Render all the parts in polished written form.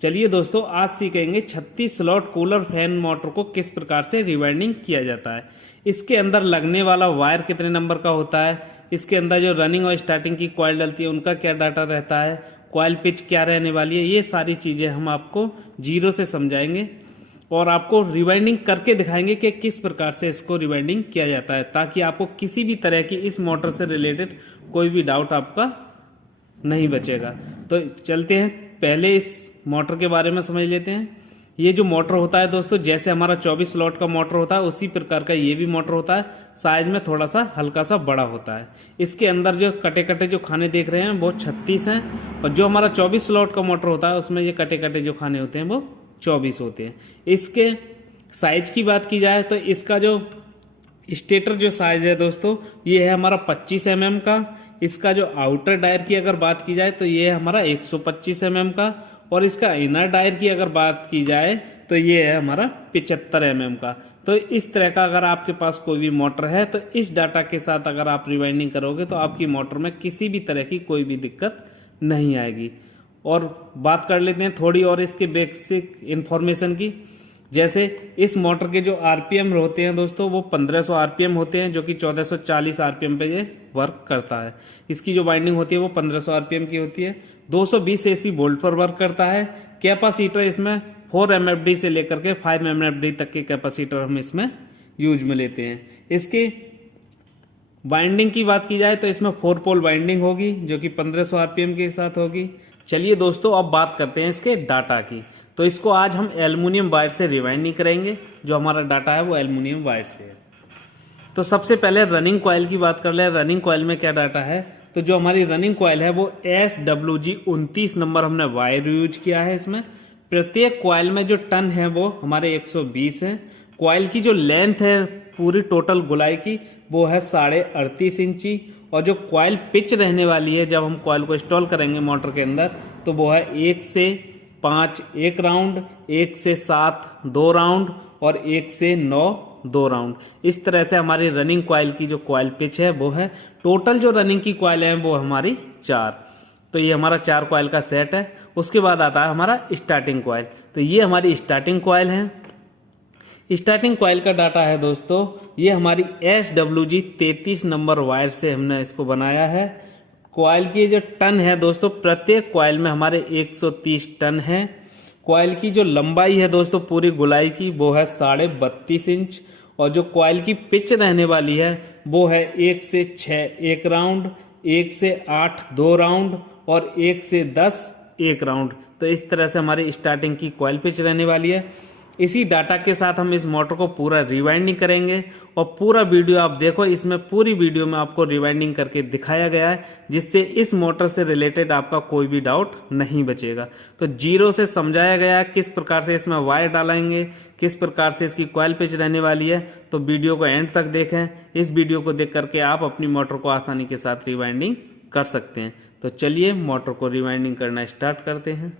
चलिए दोस्तों, आज सीखेंगे 36 स्लॉट कूलर फैन मोटर को किस प्रकार से रिवाइंडिंग किया जाता है। इसके अंदर लगने वाला वायर कितने नंबर का होता है, इसके अंदर जो रनिंग और स्टार्टिंग की कॉइल डलती है उनका क्या डाटा रहता है, कॉइल पिच क्या रहने वाली है, ये सारी चीज़ें हम आपको जीरो से समझाएंगे और आपको रिवाइंडिंग करके दिखाएंगे कि किस प्रकार से इसको रिवाइंडिंग किया जाता है, ताकि आपको किसी भी तरह की इस मोटर से रिलेटेड कोई भी डाउट आपका नहीं बचेगा। तो चलते हैं, पहले इस मोटर के बारे में समझ लेते हैं। ये जो मोटर होता है दोस्तों, जैसे हमारा 24 स्लॉट का मोटर होता है उसी प्रकार का ये भी मोटर होता है, साइज में थोड़ा सा हल्का सा बड़ा होता है। इसके अंदर जो कटे कटे जो खाने देख रहे हैं वो 36 हैं, और जो हमारा 24 स्लॉट का मोटर होता है उसमें ये कटे कटे जो खाने होते हैं वो 24 होते हैं। इसके साइज की बात की जाए तो इसका जो स्टेटर जो साइज है दोस्तों, ये है हमारा 25 mm का। इसका जो आउटर डायर की अगर बात की जाए तो ये है हमारा 125 mm का, और इसका इनर डायर की अगर बात की जाए तो ये है हमारा 75 mm का। तो इस तरह का अगर आपके पास कोई भी मोटर है तो इस डाटा के साथ अगर आप रिवाइंडिंग करोगे तो आपकी मोटर में किसी भी तरह की कोई भी दिक्कत नहीं आएगी। और बात कर लेते हैं थोड़ी और इसके बेसिक इंफॉर्मेशन की। जैसे इस मोटर के जो आरपीएम होते हैं दोस्तों, वो 1500 आरपीएम होते हैं, जो कि 1440 आरपीएम पे ये वर्क करता है। इसकी जो वाइंडिंग होती है वो 1500 आरपीएम की होती है। 220 एसी वोल्ट पर वर्क करता है। कैपेसिटर इसमें 4 एमएफडी से लेकर के 5 एमएफडी तक के कैपेसिटर हम इसमें यूज में लेते हैं। इसकी बाइंडिंग की बात की जाए तो इसमें 4 पोल बाइंडिंग होगी, जो कि 1500 आरपीएम के साथ होगी। चलिए दोस्तों, अब बात करते हैं इसके डाटा की। तो इसको आज हम एल्युमिनियम वायर से रिवाइंडिंग करेंगे। जो हमारा डाटा है वो एल्युमिनियम वायर से है। तो सबसे पहले रनिंग कॉइल की बात कर ले। रनिंग कॉइल में क्या डाटा है, तो जो हमारी रनिंग कॉइल है वो SWG 29 नंबर हमने वायर यूज किया है। इसमें प्रत्येक कॉइल में जो टन है वो हमारे 120 है। कॉइल की जो लेंथ है पूरी टोटल गुलाई की वो है 38.5 इंची, और जो कॉइल पिच रहने वाली है जब हम कॉइल को इंस्टॉल करेंगे मोटर के अंदर तो वो है 1 से 5 1 राउंड, 1 से 7 2 राउंड, और 1 से 9 2 राउंड। इस तरह से हमारी रनिंग कॉइल की जो कॉइल पिच है वो है। टोटल जो रनिंग की कॉइल है वो हमारी 4। तो ये हमारा 4 कॉइल का सेट है। उसके बाद आता है हमारा स्टार्टिंग कॉइल। तो ये हमारी स्टार्टिंग कॉइल है। स्टार्टिंग कॉइल का डाटा है दोस्तों, ये हमारी SWG 33 नंबर वायर से हमने इसको बनाया है। कॉइल की जो टन है दोस्तों, प्रत्येक कॉइल में हमारे 130 टन है। कॉइल की जो लंबाई है दोस्तों पूरी गुलाई की वो है 32.5 इंच, और जो कॉइल की पिच रहने वाली है वो है 1 से 6 1 राउंड, 1 से 8 2 राउंड, और 1 से 10 1 राउंड। तो इस तरह से हमारी स्टार्टिंग की कॉइल पिच रहने वाली है। इसी डाटा के साथ हम इस मोटर को पूरा रिवाइंडिंग करेंगे, और पूरा वीडियो आप देखो, इसमें पूरी वीडियो में आपको रिवाइंडिंग करके दिखाया गया है, जिससे इस मोटर से रिलेटेड आपका कोई भी डाउट नहीं बचेगा। तो जीरो से समझाया गया है किस प्रकार से इसमें वायर डालेंगे, किस प्रकार से इसकी कॉइल पिच रहने वाली है। तो वीडियो को एंड तक देखें। इस वीडियो को देख करके आप अपनी मोटर को आसानी के साथ रिवाइंडिंग कर सकते हैं। तो चलिए मोटर को रिवाइंडिंग करना स्टार्ट करते हैं।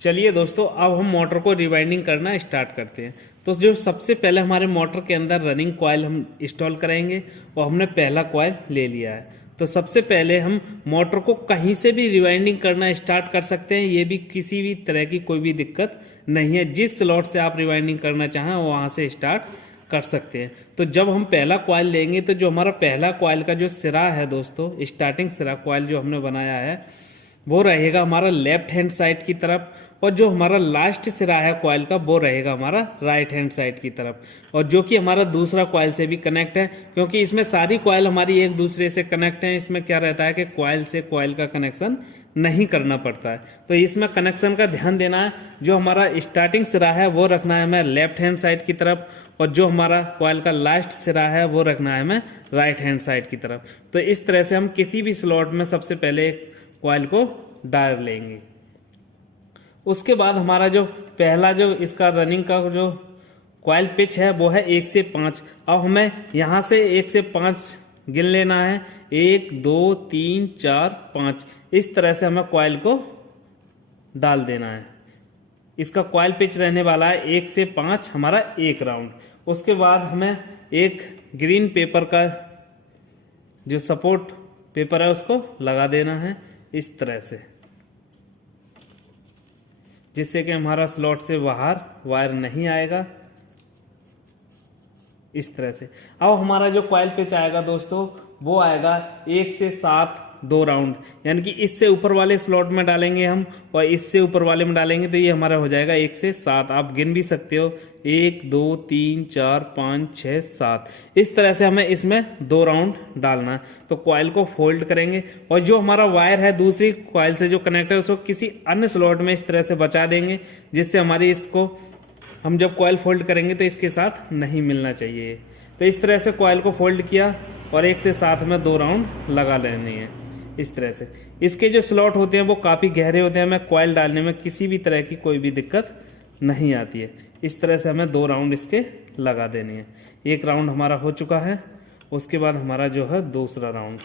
चलिए दोस्तों, अब हम मोटर को रिवाइंडिंग करना स्टार्ट करते हैं। तो जो सबसे पहले हमारे मोटर के अंदर रनिंग कॉइल हम इंस्टॉल करेंगे, और हमने पहला कॉइल ले लिया है। तो सबसे पहले हम मोटर को कहीं से भी रिवाइंडिंग करना स्टार्ट कर सकते हैं। ये भी किसी भी तरह की कोई भी दिक्कत नहीं है। जिस स्लॉट से आप रिवाइंडिंग करना चाहें वहाँ से स्टार्ट कर सकते हैं। तो जब हम पहला कॉइल लेंगे तो जो हमारा पहला कॉइल का जो सिरा है दोस्तों, स्टार्टिंग सिरा कॉइल जो हमने बनाया है वो रहेगा हमारा लेफ्ट हैंड साइड की तरफ, और जो हमारा लास्ट सिरा है कॉइल का वो रहेगा हमारा राइट हैंड साइड की तरफ, और जो कि हमारा दूसरा कॉइल से भी कनेक्ट है, क्योंकि इसमें सारी कॉइल हमारी एक दूसरे से कनेक्ट है। इसमें क्या रहता है कि कॉइल से कॉइल का कनेक्शन नहीं करना पड़ता है। तो इसमें कनेक्शन का ध्यान देना है। जो हमारा स्टार्टिंग सिरा है वो रखना है हमें लेफ्ट हैंड साइड की तरफ, और जो हमारा कॉइल का लास्ट सिरा है वो रखना है हमें राइट हैंड साइड की तरफ। तो इस तरह से हम किसी भी स्लॉट में सबसे पहले कॉइल को डाल लेंगे। उसके बाद हमारा जो पहला जो इसका रनिंग का जो कॉइल पिच है वो है 1 से 5। अब हमें यहाँ से 1 से 5 गिन लेना है। 1 2 3 4 5, इस तरह से हमें कॉइल को डाल देना है। इसका कॉइल पिच रहने वाला है 1 से 5 हमारा 1 राउंड। उसके बाद हमें एक ग्रीन पेपर का जो सपोर्ट पेपर है उसको लगा देना है इस तरह से। जिससे कि हमारा स्लॉट से बाहर वायर नहीं आएगा, इस तरह से। अब हमारा जो कॉइल पिच आएगा दोस्तों वो आएगा 1 से 7 2 राउंड, यानी कि इससे ऊपर वाले स्लॉट में डालेंगे हम और इससे ऊपर वाले में डालेंगे तो ये हमारा हो जाएगा 1 से 7। आप गिन भी सकते हो 1 2 3 4 5 6 7। इस तरह से हमें इसमें 2 राउंड डालना है। तो कॉइल को फोल्ड करेंगे और जो हमारा वायर है दूसरी कॉइल से जो कनेक्ट है उसको किसी अन्य स्लॉट में इस तरह से बचा देंगे, जिससे हमारी इसको हम जब कॉइल फोल्ड करेंगे तो इसके साथ नहीं मिलना चाहिए। तो इस तरह से कॉइल को फोल्ड किया और 1 से 7 में 2 राउंड लगा लेनी है इस तरह से। इसके जो स्लॉट होते हैं वो काफ़ी गहरे होते हैं, हमें कॉइल डालने में किसी भी तरह की कोई भी दिक्कत नहीं आती है। इस तरह से हमें 2 राउंड इसके लगा देनी है। 1 राउंड हमारा हो चुका है, उसके बाद हमारा जो है दूसरा राउंड।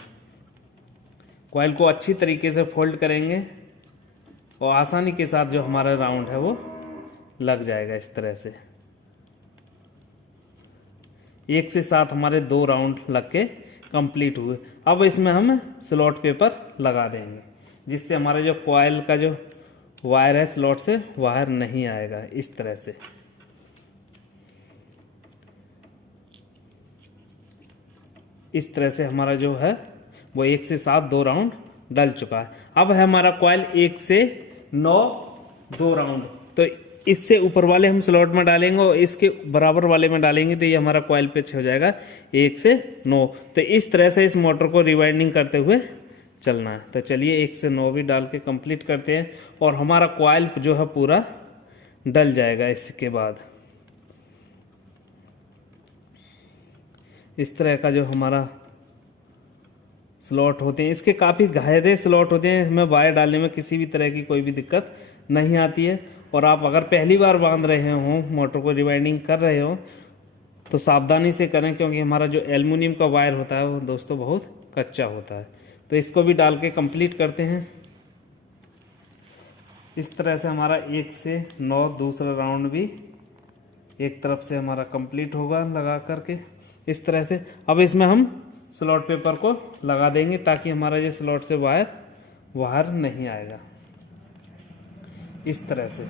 कॉइल को अच्छी तरीके से फोल्ड करेंगे और आसानी के साथ जो हमारा राउंड है वो लग जाएगा इस तरह से। 1 से 7 हमारे 2 राउंड लग के कंप्लीट हुए। अब इसमें हम स्लॉट पेपर लगा देंगे, जिससे हमारा जो कॉइल का जो वायर है स्लॉट से बाहर नहीं आएगा इस तरह से। इस तरह से हमारा जो है वो 1 से 7 2 राउंड डल चुका है। अब है हमारा कॉइल 1 से 9 2 राउंड। तो इससे ऊपर वाले हम स्लॉट में डालेंगे और इसके बराबर वाले में डालेंगे तो ये हमारा कॉइल पिच हो जाएगा 1 से 9। तो इस तरह से इस मोटर को रिवाइंडिंग करते हुए चलना है। तो चलिए 1 से 9 भी डाल के कंप्लीट करते हैं और हमारा कॉइल जो है पूरा डल जाएगा। इसके बाद इस तरह का जो हमारा स्लॉट होते हैं, इसके काफ़ी गहरे स्लॉट होते हैं, हमें वायर डालने में किसी भी तरह की कोई भी दिक्कत नहीं आती है। और आप अगर पहली बार बांध रहे हो, मोटर को रिवाइंडिंग कर रहे हो तो सावधानी से करें, क्योंकि हमारा जो एल्युमिनियम का वायर होता है वो दोस्तों बहुत कच्चा होता है। तो इसको भी डाल के कंप्लीट करते हैं। इस तरह से हमारा 1 से 9 दूसरा राउंड भी एक तरफ से हमारा कंप्लीट होगा लगा करके इस तरह से। अब इसमें हम स्लॉट पेपर को लगा देंगे ताकि हमारा ये स्लॉट से वायर बाहर नहीं आएगा इस तरह से।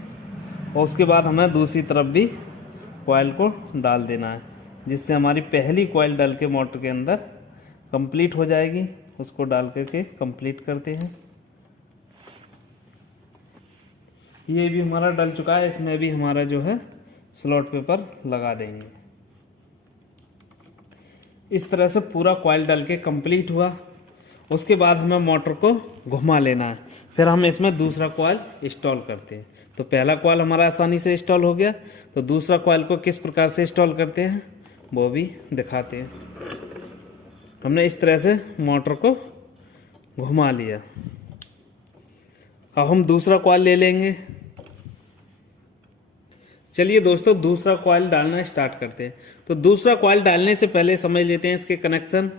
और उसके बाद हमें दूसरी तरफ भी कॉइल को डाल देना है, जिससे हमारी पहली कॉइल डल के मोटर के अंदर कंप्लीट हो जाएगी। उसको डाल करके कंप्लीट करते हैं। ये भी हमारा डल चुका है, इसमें भी हमारा जो है स्लॉट पेपर लगा देंगे। इस तरह से पूरा कॉइल डल के कंप्लीट हुआ। उसके बाद हमें मोटर को घुमा लेना है, फिर हम इसमें दूसरा कॉइल इंस्टॉल करते हैं। तो पहला कॉइल हमारा आसानी से इंस्टॉल हो गया, तो दूसरा कॉइल को किस प्रकार से इंस्टॉल करते हैं वो भी दिखाते हैं। हमने इस तरह से मोटर को घुमा लिया। अब हम दूसरा कॉइल ले लेंगे। चलिए दोस्तों दूसरा कॉइल डालना स्टार्ट करते हैं। तो दूसरा कॉइल डालने से पहले समझ लेते हैं इसके कनेक्शन।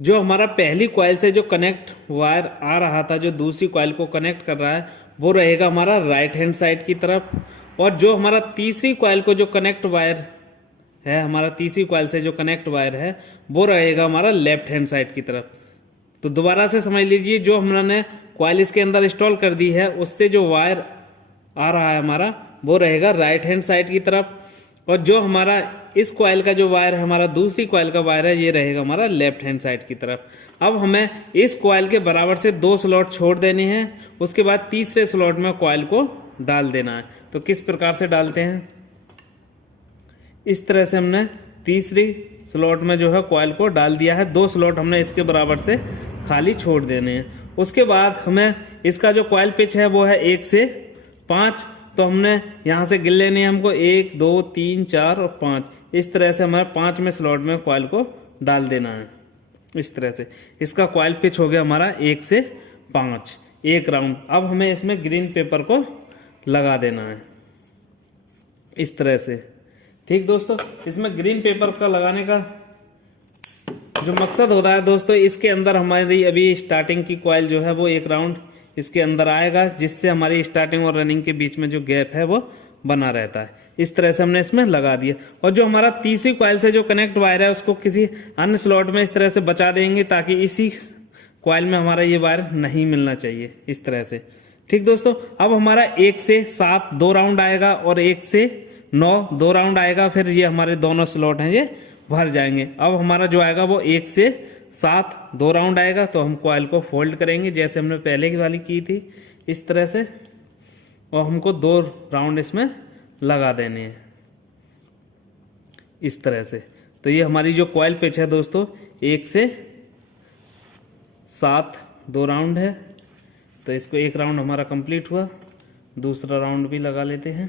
जो हमारा पहली कॉइल से जो कनेक्ट वायर आ रहा था, जो दूसरी कॉइल को कनेक्ट कर रहा है, वो रहेगा हमारा राइट हैंड साइड की तरफ। और जो हमारा तीसरी कॉइल को जो कनेक्ट वायर है, हमारा तीसरी कॉइल से जो कनेक्ट वायर है, वो रहेगा हमारा लेफ्ट हैंड साइड की तरफ। तो दोबारा से समझ लीजिए, जो हमने कॉइल इसके अंदर इंस्टॉल कर दी है उससे जो वायर आ रहा है हमारा, वो रहेगा राइट हैंड साइड की तरफ। और जो हमारा इस कॉइल का जो वायर है, हमारा दूसरी कॉइल का वायर है, ये रहेगा हमारा लेफ्ट हैंड साइड की तरफ। अब हमें इस कॉइल के बराबर से 2 स्लॉट छोड़ देने हैं। उसके बाद तीसरे स्लॉट में कॉइल को डाल देना है। तो किस प्रकार से डालते हैं, इस तरह से हमने तीसरी स्लॉट में जो है कॉइल को डाल दिया है। 2 स्लॉट हमने इसके बराबर से खाली छोड़ देने हैं। उसके बाद हमें इसका जो कॉइल पिच है वो है 1 से 5। तो हमने यहाँ से गिन लेने हैं हमको 1 2 3 4 और 5। इस तरह से हमारे 5वें स्लॉट में कॉइल को डाल देना है इस तरह से। इसका कॉइल पिच हो गया हमारा 1 से 5, 1 राउंड। अब हमें इसमें ग्रीन पेपर को लगा देना है इस तरह से। ठीक दोस्तों, इसमें ग्रीन पेपर का लगाने का जो मकसद होता है दोस्तों, इसके अंदर हमारी अभी स्टार्टिंग की कॉइल जो है वो 1 राउंड इसके अंदर आएगा, जिससे हमारी स्टार्टिंग और रनिंग के बीच में जो गैप है वो बना रहता है। इस तरह से हमने इसमें लगा दिया। और जो हमारा तीसरी कॉइल से जो कनेक्ट वायर है उसको किसी अन्य स्लॉट में इस तरह से बचा देंगे, ताकि इसी कॉइल में हमारा ये वायर नहीं मिलना चाहिए इस तरह से। ठीक दोस्तों, अब हमारा 1 से 7 2 राउंड आएगा और 1 से 9 2 राउंड आएगा, फिर ये हमारे दोनों स्लॉट हैं ये भर जाएंगे। अब हमारा जो आएगा वो 1 से 7 2 राउंड आएगा, तो हम कॉइल को फोल्ड करेंगे जैसे हमने पहले की वाली की थी इस तरह से, और हमको 2 राउंड इसमें लगा देने हैं इस तरह से। तो ये हमारी जो कॉइल पिच है दोस्तों 1 से 7 2 राउंड है। तो इसको एक राउंड हमारा कंप्लीट हुआ, दूसरा राउंड भी लगा लेते हैं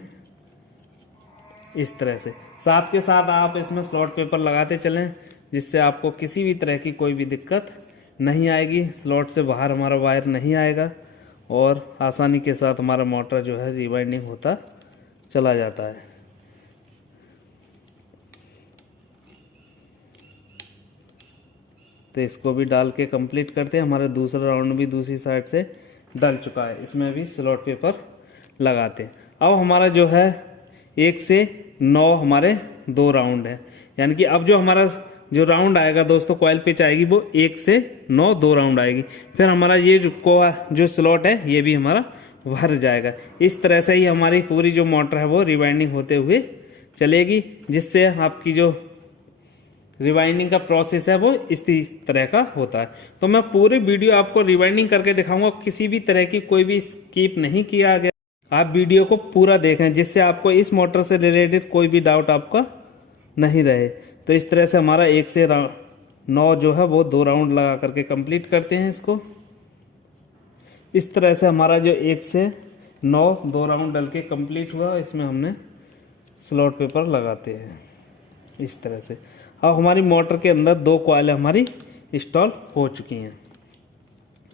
इस तरह से। साथ के साथ आप इसमें स्लॉट पेपर लगाते चलें, जिससे आपको किसी भी तरह की कोई भी दिक्कत नहीं आएगी, स्लॉट से बाहर हमारा वायर नहीं आएगा और आसानी के साथ हमारा मोटर जो है रिवाइंडिंग होता चला जाता है। तो इसको भी डाल के कंप्लीट करते हैं। हमारा दूसरा राउंड भी दूसरी साइड से डल चुका है, इसमें भी स्लॉट पेपर लगाते हैं। अब हमारा जो है 1 से 9 हमारे 2 राउंड है, यानी कि अब जो हमारा जो राउंड आएगा दोस्तों कॉइल पिच आएगी वो 1 से 9 2 राउंड आएगी। फिर हमारा ये जो स्लॉट है ये भी हमारा भर जाएगा। इस तरह से ही हमारी पूरी जो मोटर है वो रिवाइंडिंग होते हुए चलेगी, जिससे आपकी जो रिवाइंडिंग का प्रोसेस है वो इस तरह का होता है। तो मैं पूरी वीडियो आपको रिवाइंडिंग करके दिखाऊंगा, किसी भी तरह की कोई भी स्किप नहीं किया गया। आप वीडियो को पूरा देखें जिससे आपको इस मोटर से रिलेटेड कोई भी डाउट आपका नहीं रहे। तो इस तरह से हमारा 1 से 9 जो है वो 2 राउंड लगा करके कंप्लीट करते हैं इसको। इस तरह से हमारा जो 1 से 9 2 राउंड डल के कंप्लीट हुआ, इसमें हमने स्लॉट पेपर लगाते हैं इस तरह से। अब हमारी मोटर के अंदर 2 कॉइल हमारी इंस्टॉल हो चुकी हैं।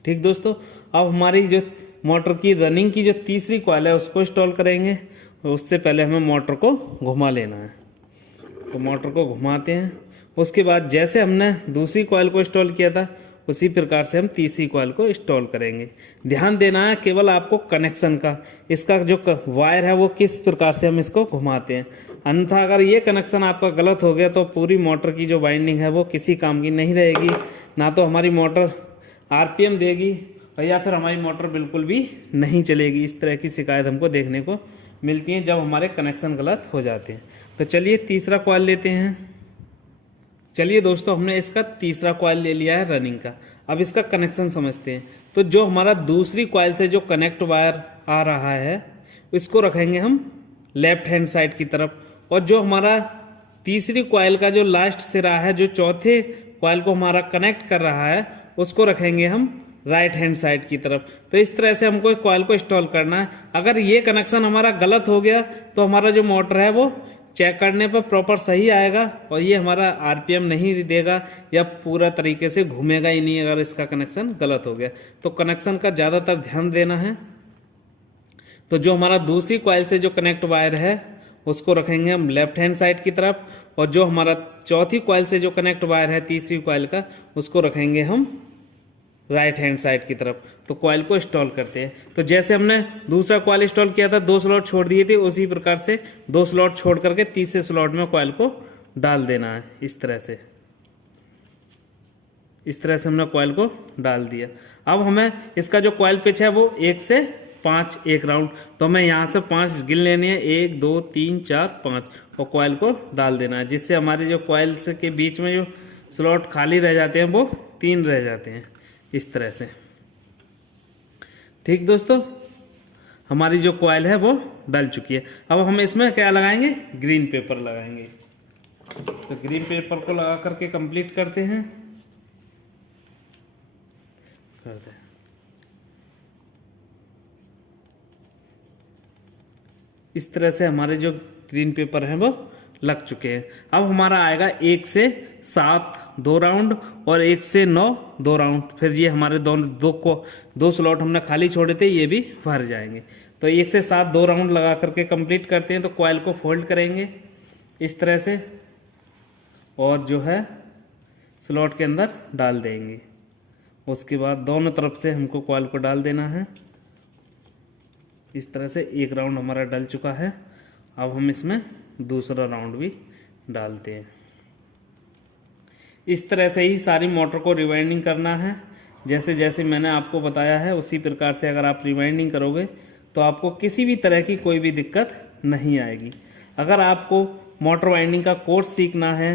ठीक दोस्तों, अब हमारी जो मोटर की रनिंग की जो तीसरी कॉइल है उसको इंस्टॉल करेंगे। उससे पहले हमें मोटर को घुमा लेना है, तो मोटर को घुमाते हैं। उसके बाद जैसे हमने दूसरी कॉइल को इंस्टॉल किया था उसी प्रकार से हम तीसरी कॉइल को इंस्टॉल करेंगे। ध्यान देना है केवल आपको कनेक्शन का, इसका जो वायर है वो किस प्रकार से हम इसको घुमाते हैं। अन्यथा अगर ये कनेक्शन आपका गलत हो गया तो पूरी मोटर की जो वाइंडिंग है वो किसी काम की नहीं रहेगी, ना तो हमारी मोटर आरपीएम देगी और या फिर हमारी मोटर बिल्कुल भी नहीं चलेगी। इस तरह की शिकायत हमको देखने को मिलती है जब हमारे कनेक्शन गलत हो जाते हैं। तो चलिए तीसरा कॉइल लेते हैं। चलिए दोस्तों, हमने इसका तीसरा कॉइल ले लिया है रनिंग का। अब इसका कनेक्शन समझते हैं। तो जो हमारा दूसरी कॉइल से जो कनेक्ट वायर आ रहा है इसको रखेंगे हम लेफ्ट हैंड साइड की तरफ, और जो हमारा तीसरी कॉइल का जो लास्ट सिरा है जो चौथे कॉइल को हमारा कनेक्ट कर रहा है उसको रखेंगे हम राइट हैंड साइड की तरफ। तो इस तरह से हमको कॉइल को इंस्टॉल करना है। अगर ये कनेक्शन हमारा गलत हो गया तो हमारा जो मोटर है वो चेक करने पर प्रॉपर सही आएगा और ये हमारा आरपीएम नहीं देगा या पूरा तरीके से घूमेगा ही नहीं अगर इसका कनेक्शन गलत हो गया। तो कनेक्शन का ज़्यादातर ध्यान देना है। तो जो हमारा दूसरी कॉइल से जो कनेक्ट वायर है उसको रखेंगे हम लेफ्ट हैंड साइड की तरफ, और जो हमारा चौथी कॉइल से जो कनेक्ट वायर है तीसरी कॉइल का उसको रखेंगे हम राइट हैंड साइड की तरफ। तो कॉइल को इंस्टॉल करते हैं। तो जैसे हमने दूसरा कॉइल इंस्टॉल किया था 2 स्लॉट छोड़ दिए थे, उसी प्रकार से 2 स्लॉट छोड़ करके तीसरे स्लॉट में कॉइल को डाल देना है इस तरह से। इस तरह से हमने कॉइल को डाल दिया। अब हमें इसका जो कॉइल पिच है वो 1 से 5 1 राउंड, तो हमें यहाँ से 5 गिन लेनी है, 1 2 3 4 5, और कॉइल को डाल देना है, जिससे हमारे जो कॉइल के बीच में जो स्लॉट खाली रह जाते हैं वो 3 रह जाते हैं इस तरह से। ठीक दोस्तों, हमारी जो कॉइल है वो डल चुकी है। अब हम इसमें क्या लगाएंगे, ग्रीन पेपर लगाएंगे। तो ग्रीन पेपर को लगा करके कंप्लीट करते हैं। इस तरह से हमारे जो ग्रीन पेपर हैं वो लग चुके हैं। अब हमारा आएगा 1 से 7 2 राउंड और 1 से 9 2 राउंड। फिर ये हमारे दो स्लॉट हमने खाली छोड़े थे ये भी भर जाएंगे। तो 1 से 7 2 राउंड लगा करके कंप्लीट करते हैं। तो कॉइल को फोल्ड करेंगे इस तरह से और जो है स्लॉट के अंदर डाल देंगे। उसके बाद दोनों तरफ से हमको कॉइल को डाल देना है इस तरह से। 1 राउंड हमारा डल चुका है। अब हम इसमें दूसरा राउंड भी डालते हैं। इस तरह से ही सारी मोटर को रिवाइंडिंग करना है जैसे जैसे मैंने आपको बताया है उसी प्रकार से अगर आप रिवाइंडिंग करोगे तो आपको किसी भी तरह की कोई भी दिक्कत नहीं आएगी। अगर आपको मोटर वाइंडिंग का कोर्स सीखना है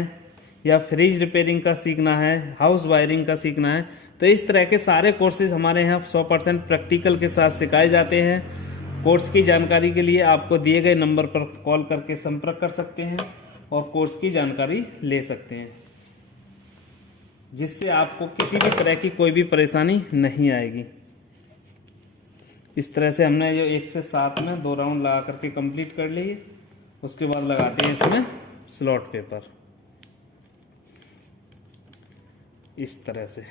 या फ्रिज रिपेयरिंग का सीखना है, हाउस वायरिंग का सीखना है, तो इस तरह के सारे कोर्सेज हमारे यहाँ 100% प्रैक्टिकल के साथ सिखाए जाते हैं। कोर्स की जानकारी के लिए आपको दिए गए नंबर पर कॉल करके संपर्क कर सकते हैं और कोर्स की जानकारी ले सकते हैं, जिससे आपको किसी भी तरह की कोई भी परेशानी नहीं आएगी। इस तरह से हमने जो 1 से 7 में 2 राउंड लगा करके कंप्लीट कर लिए। उसके बाद लगाते हैं इसमें स्लॉट पेपर इस तरह से।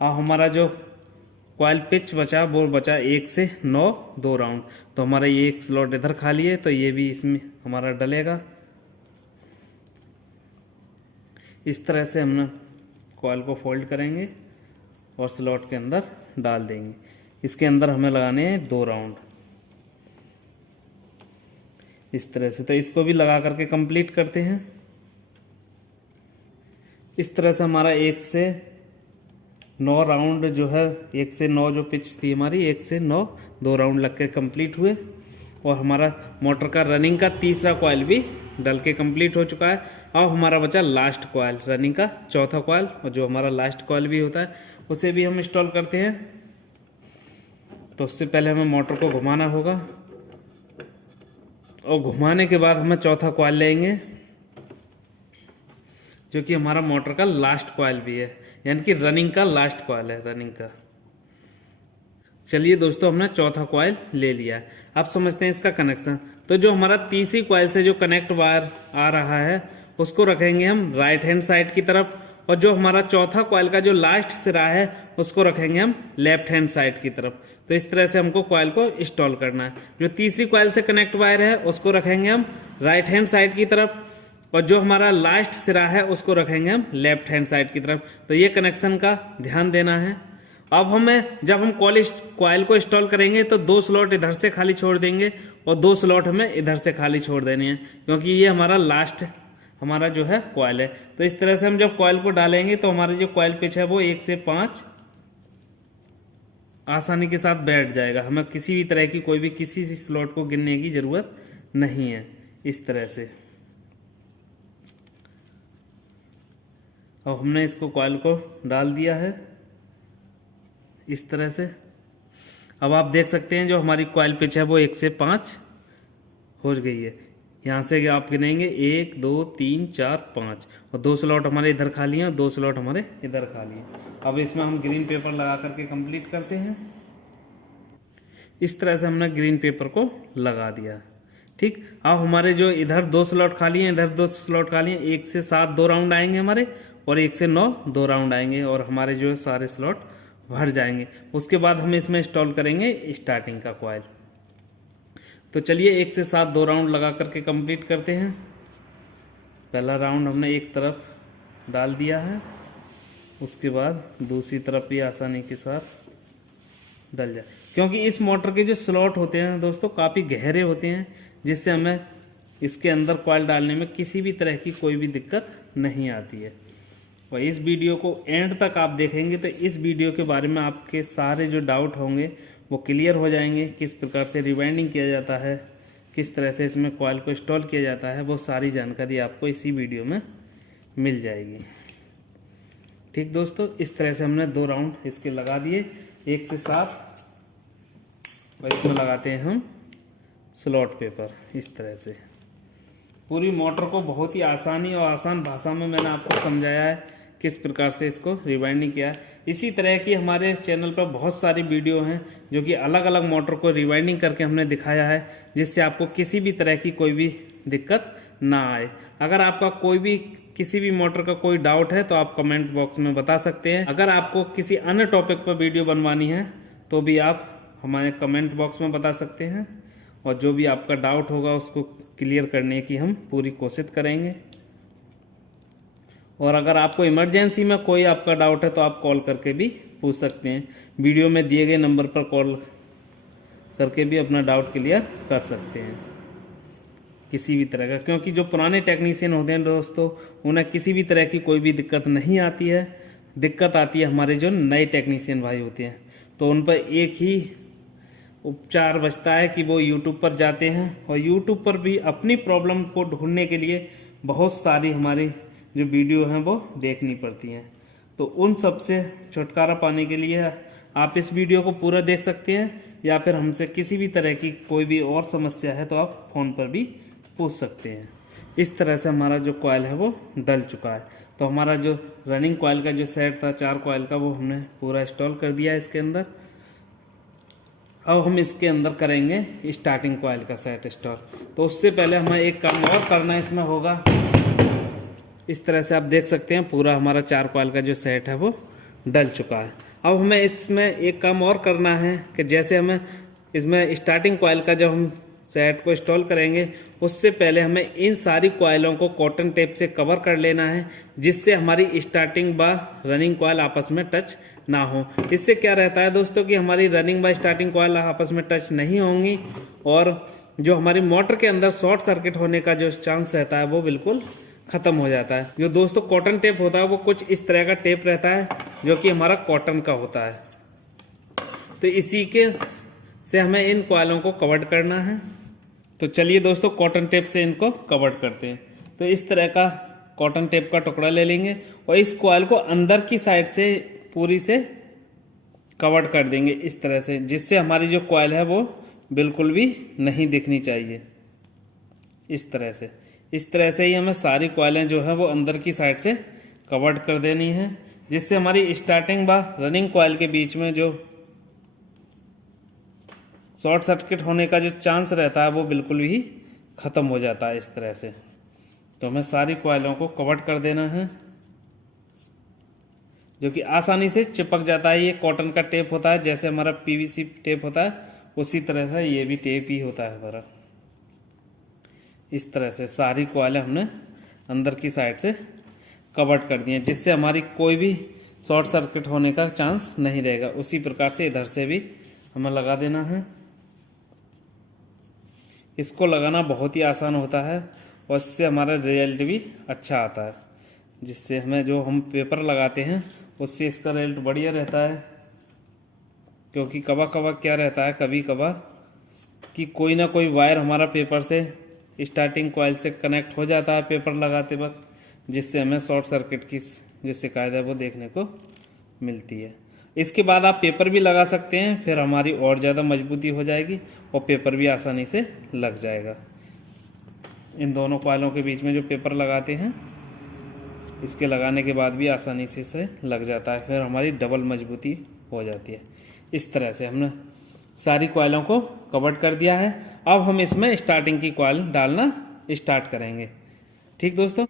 अब हमारा जो कॉइल पिच बचा वो बचा 1 से 9 2 राउंड, तो हमारा ये एक स्लॉट इधर खाली है तो ये भी इसमें हमारा डलेगा। इस तरह से हम कॉइल को फोल्ड करेंगे और स्लॉट के अंदर डाल देंगे। इसके अंदर हमें लगाने हैं 2 राउंड इस तरह से। तो इसको भी लगा करके कंप्लीट करते हैं। इस तरह से हमारा 1 से 9 राउंड जो है, 1 से 9 जो पिच थी हमारी, 1 से 9 2 राउंड लग के कंप्लीट हुए और हमारा मोटर का रनिंग का तीसरा कॉइल भी डल के कंप्लीट हो चुका है। अब हमारा बचा लास्ट कॉइल, रनिंग का चौथा कॉइल, और जो हमारा लास्ट कॉइल भी होता है उसे भी हम इंस्टॉल करते हैं। तो उससे पहले हमें मोटर को घुमाना होगा और घुमाने के बाद हमें चौथा कॉइल लेंगे, जो कि हमारा मोटर का लास्ट कॉइल भी है, यानी कि रनिंग का लास्ट कॉइल है, रनिंग का। चलिए दोस्तों, हमने चौथा कॉइल ले लिया। अब समझते हैं इसका कनेक्शन। तो जो हमारा तीसरी कॉइल से जो कनेक्ट वायर आ रहा है उसको रखेंगे हम राइट हैंड साइड की तरफ, और जो हमारा चौथा कॉइल का जो लास्ट सिरा है उसको रखेंगे हम लेफ्ट हैंड साइड की तरफ। तो इस तरह से हमको कॉइल को इंस्टॉल करना है। जो तीसरी कॉइल से कनेक्ट वायर है उसको रखेंगे हम राइट हैंड साइड की तरफ, और जो हमारा लास्ट सिरा है उसको रखेंगे हम लेफ्ट हैंड साइड की तरफ। तो ये कनेक्शन का ध्यान देना है। अब जब हम कॉइल को इंस्टॉल करेंगे तो 2 स्लॉट इधर से खाली छोड़ देंगे और 2 स्लॉट हमें इधर से खाली छोड़ देने हैं, क्योंकि ये हमारा लास्ट हमारा जो है कॉइल है। तो इस तरह से हम जब कॉइल को डालेंगे तो हमारी जो कॉइल पिच है वो 1 से 5 आसानी के साथ बैठ जाएगा। हमें किसी भी तरह की कोई भी किसी स्लॉट को गिनने की जरूरत नहीं है। इस तरह से अब हमने इसको कॉइल को डाल दिया है इस तरह से। अब आप देख सकते हैं जो हमारी कॉइल पिच है वो 1 से 5 हो गई है। यहाँ से आप गिनेंगे 1 2 3 4 5, और 2 स्लॉट हमारे इधर खाली हैं और 2 स्लॉट हमारे इधर खाली हैं। अब इसमें हम ग्रीन पेपर लगा करके कंप्लीट करते हैं। इस तरह से हमने ग्रीन पेपर को लगा दिया। ठीक, अब हमारे जो इधर 2 स्लॉट खाली हैं, इधर 2 स्लॉट खाली हैं। 1 से 7 2 राउंड आएंगे हमारे, और 1 से 9 2 राउंड आएंगे, और हमारे जो सारे स्लॉट भर जाएंगे। उसके बाद हम इसमें इंस्टॉल करेंगे स्टार्टिंग का कॉइल। तो चलिए 1 से 7 2 राउंड लगा करके कंप्लीट करते हैं। पहला राउंड हमने एक तरफ डाल दिया है, उसके बाद दूसरी तरफ भी आसानी के साथ डल जाए, क्योंकि इस मोटर के जो स्लॉट होते हैं दोस्तों काफ़ी गहरे होते हैं, जिससे हमें इसके अंदर कॉइल डालने में किसी भी तरह की कोई भी दिक्कत नहीं आती है। और इस वीडियो को एंड तक आप देखेंगे तो इस वीडियो के बारे में आपके सारे जो डाउट होंगे वो क्लियर हो जाएंगे। किस प्रकार से रिवाइंडिंग किया जाता है, किस तरह से इसमें कॉइल को इंस्टॉल किया जाता है, वो सारी जानकारी आपको इसी वीडियो में मिल जाएगी। ठीक दोस्तों, इस तरह से हमने 2 राउंड इसके लगा दिए 1 से 7, और इसमें लगाते हैं हम स्लॉट पेपर। इस तरह से पूरी मोटर को बहुत ही आसानी और आसान भाषा में मैंने आपको समझाया है किस प्रकार से इसको रिवाइंडिंग किया है। इसी तरह की हमारे चैनल पर बहुत सारी वीडियो हैं जो कि अलग अलग मोटर को रिवाइंडिंग करके हमने दिखाया है, जिससे आपको किसी भी तरह की कोई भी दिक्कत ना आए। अगर आपका कोई भी किसी भी मोटर का कोई डाउट है तो आप कमेंट बॉक्स में बता सकते हैं। अगर आपको किसी अन्य टॉपिक पर वीडियो बनवानी है तो भी आप हमारे कमेंट बॉक्स में बता सकते हैं, और जो भी आपका डाउट होगा उसको क्लियर करने की हम पूरी कोशिश करेंगे। और अगर आपको इमरजेंसी में कोई आपका डाउट है तो आप कॉल करके भी पूछ सकते हैं। वीडियो में दिए गए नंबर पर कॉल करके भी अपना डाउट क्लियर कर सकते हैं किसी भी तरह का, क्योंकि जो पुराने टेक्नीशियन होते हैं दोस्तों उन्हें किसी भी तरह की कोई भी दिक्कत नहीं आती है। दिक्कत आती है हमारे जो नए टेक्नीशियन भाई होते हैं, तो उन पर एक ही उपचार बचता है कि वो यूट्यूब पर जाते हैं और यूट्यूब पर भी अपनी प्रॉब्लम को ढूंढने के लिए बहुत सारी हमारी जो वीडियो हैं वो देखनी पड़ती हैं। तो उन सब से छुटकारा पाने के लिए आप इस वीडियो को पूरा देख सकते हैं, या फिर हमसे किसी भी तरह की कोई भी और समस्या है तो आप फ़ोन पर भी पूछ सकते हैं। इस तरह से हमारा जो कॉइल है वो डल चुका है। तो हमारा जो रनिंग कॉइल का जो सेट था 4 कॉइल का, वो हमने पूरा इंस्टॉल कर दिया है इसके अंदर। अब हम इसके अंदर करेंगे स्टार्टिंग कॉइल का सेट इंस्टॉल। तो उससे पहले हमें एक काम और करना इसमें होगा। इस तरह से आप देख सकते हैं पूरा हमारा 4 कॉइल का जो सेट है वो डल चुका है। अब हमें इसमें एक काम और करना है कि जैसे हमें इसमें स्टार्टिंग कॉइल का जब हम सेट को इंस्टॉल करेंगे, उससे पहले हमें इन सारी कॉइलों को कॉटन टेप से कवर कर लेना है, जिससे हमारी स्टार्टिंग व रनिंग कॉइल आपस में टच ना हो। इससे क्या रहता है दोस्तों कि हमारी रनिंग व स्टार्टिंग कॉइल आपस में टच नहीं होंगी और जो हमारी मोटर के अंदर शॉर्ट सर्किट होने का जो चांस रहता है वो बिल्कुल खत्म हो जाता है। जो दोस्तों कॉटन टेप होता है वो कुछ इस तरह का टेप रहता है जो कि हमारा कॉटन का होता है। तो इसी के से हमें इन कॉइलों को कवर करना है। तो चलिए दोस्तों कॉटन टेप से इनको कवर करते हैं। तो इस तरह का कॉटन टेप का टुकड़ा ले लेंगे और इस कॉइल को अंदर की साइड से पूरी से कवर कर देंगे इस तरह से, जिससे हमारी जो कॉइल है वो बिल्कुल भी नहीं दिखनी चाहिए। इस तरह से ही हमें सारी कॉइलें जो है वो अंदर की साइड से कवर कर देनी है, जिससे हमारी स्टार्टिंग व रनिंग कॉइल के बीच में जो शॉर्ट सर्किट होने का जो चांस रहता है वो बिल्कुल भी ख़त्म हो जाता है इस तरह से। तो हमें सारी कॉइलों को कवर कर देना है, जो कि आसानी से चिपक जाता है। ये कॉटन का टेप होता है, जैसे हमारा पीवीसी टेप होता है उसी तरह से ये भी टेप ही होता है हमारा। इस तरह से सारी कॉइलें हमने अंदर की साइड से कवर कर दी हैं, जिससे हमारी कोई भी शॉर्ट सर्किट होने का चांस नहीं रहेगा। उसी प्रकार से इधर से भी हमें लगा देना है। इसको लगाना बहुत ही आसान होता है और इससे हमारा रिजल्ट भी अच्छा आता है, जिससे हमें जो हम पेपर लगाते हैं उससे इसका रिजल्ट बढ़िया रहता है। क्योंकि कभी कभी क्या रहता है, कभी कभी कि कोई ना कोई वायर हमारा पेपर से स्टार्टिंग कॉइल से कनेक्ट हो जाता है पेपर लगाते वक्त, जिससे हमें शॉर्ट सर्किट की जो शिकायत है वो देखने को मिलती है। इसके बाद आप पेपर भी लगा सकते हैं, फिर हमारी और ज़्यादा मजबूती हो जाएगी और पेपर भी आसानी से लग जाएगा। इन दोनों कॉइलों के बीच में जो पेपर लगाते हैं, इसके लगाने के बाद भी आसानी से लग जाता है, फिर हमारी डबल मजबूती हो जाती है। इस तरह से हमने सारी कॉइलों को कवर कर दिया है। अब हम इसमें स्टार्टिंग की कॉइल डालना स्टार्ट करेंगे। ठीक दोस्तों,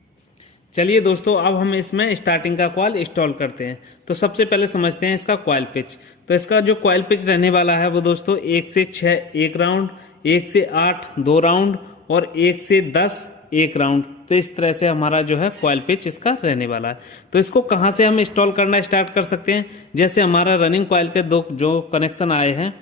चलिए दोस्तों अब हम इसमें स्टार्टिंग का कॉइल इंस्टॉल करते हैं। तो सबसे पहले समझते हैं इसका कॉइल पिच। तो इसका जो कॉइल पिच रहने वाला है वो दोस्तों 1 से 6 1 राउंड, 1 से 8 2 राउंड और 1 से 10 1 राउंड। तो इस तरह से हमारा जो है कॉइल पिच इसका रहने वाला है। तो इसको कहाँ से हम इंस्टॉल करना स्टार्ट कर सकते हैं, जैसे हमारा रनिंग कॉइल के दो जो कनेक्शन आए हैं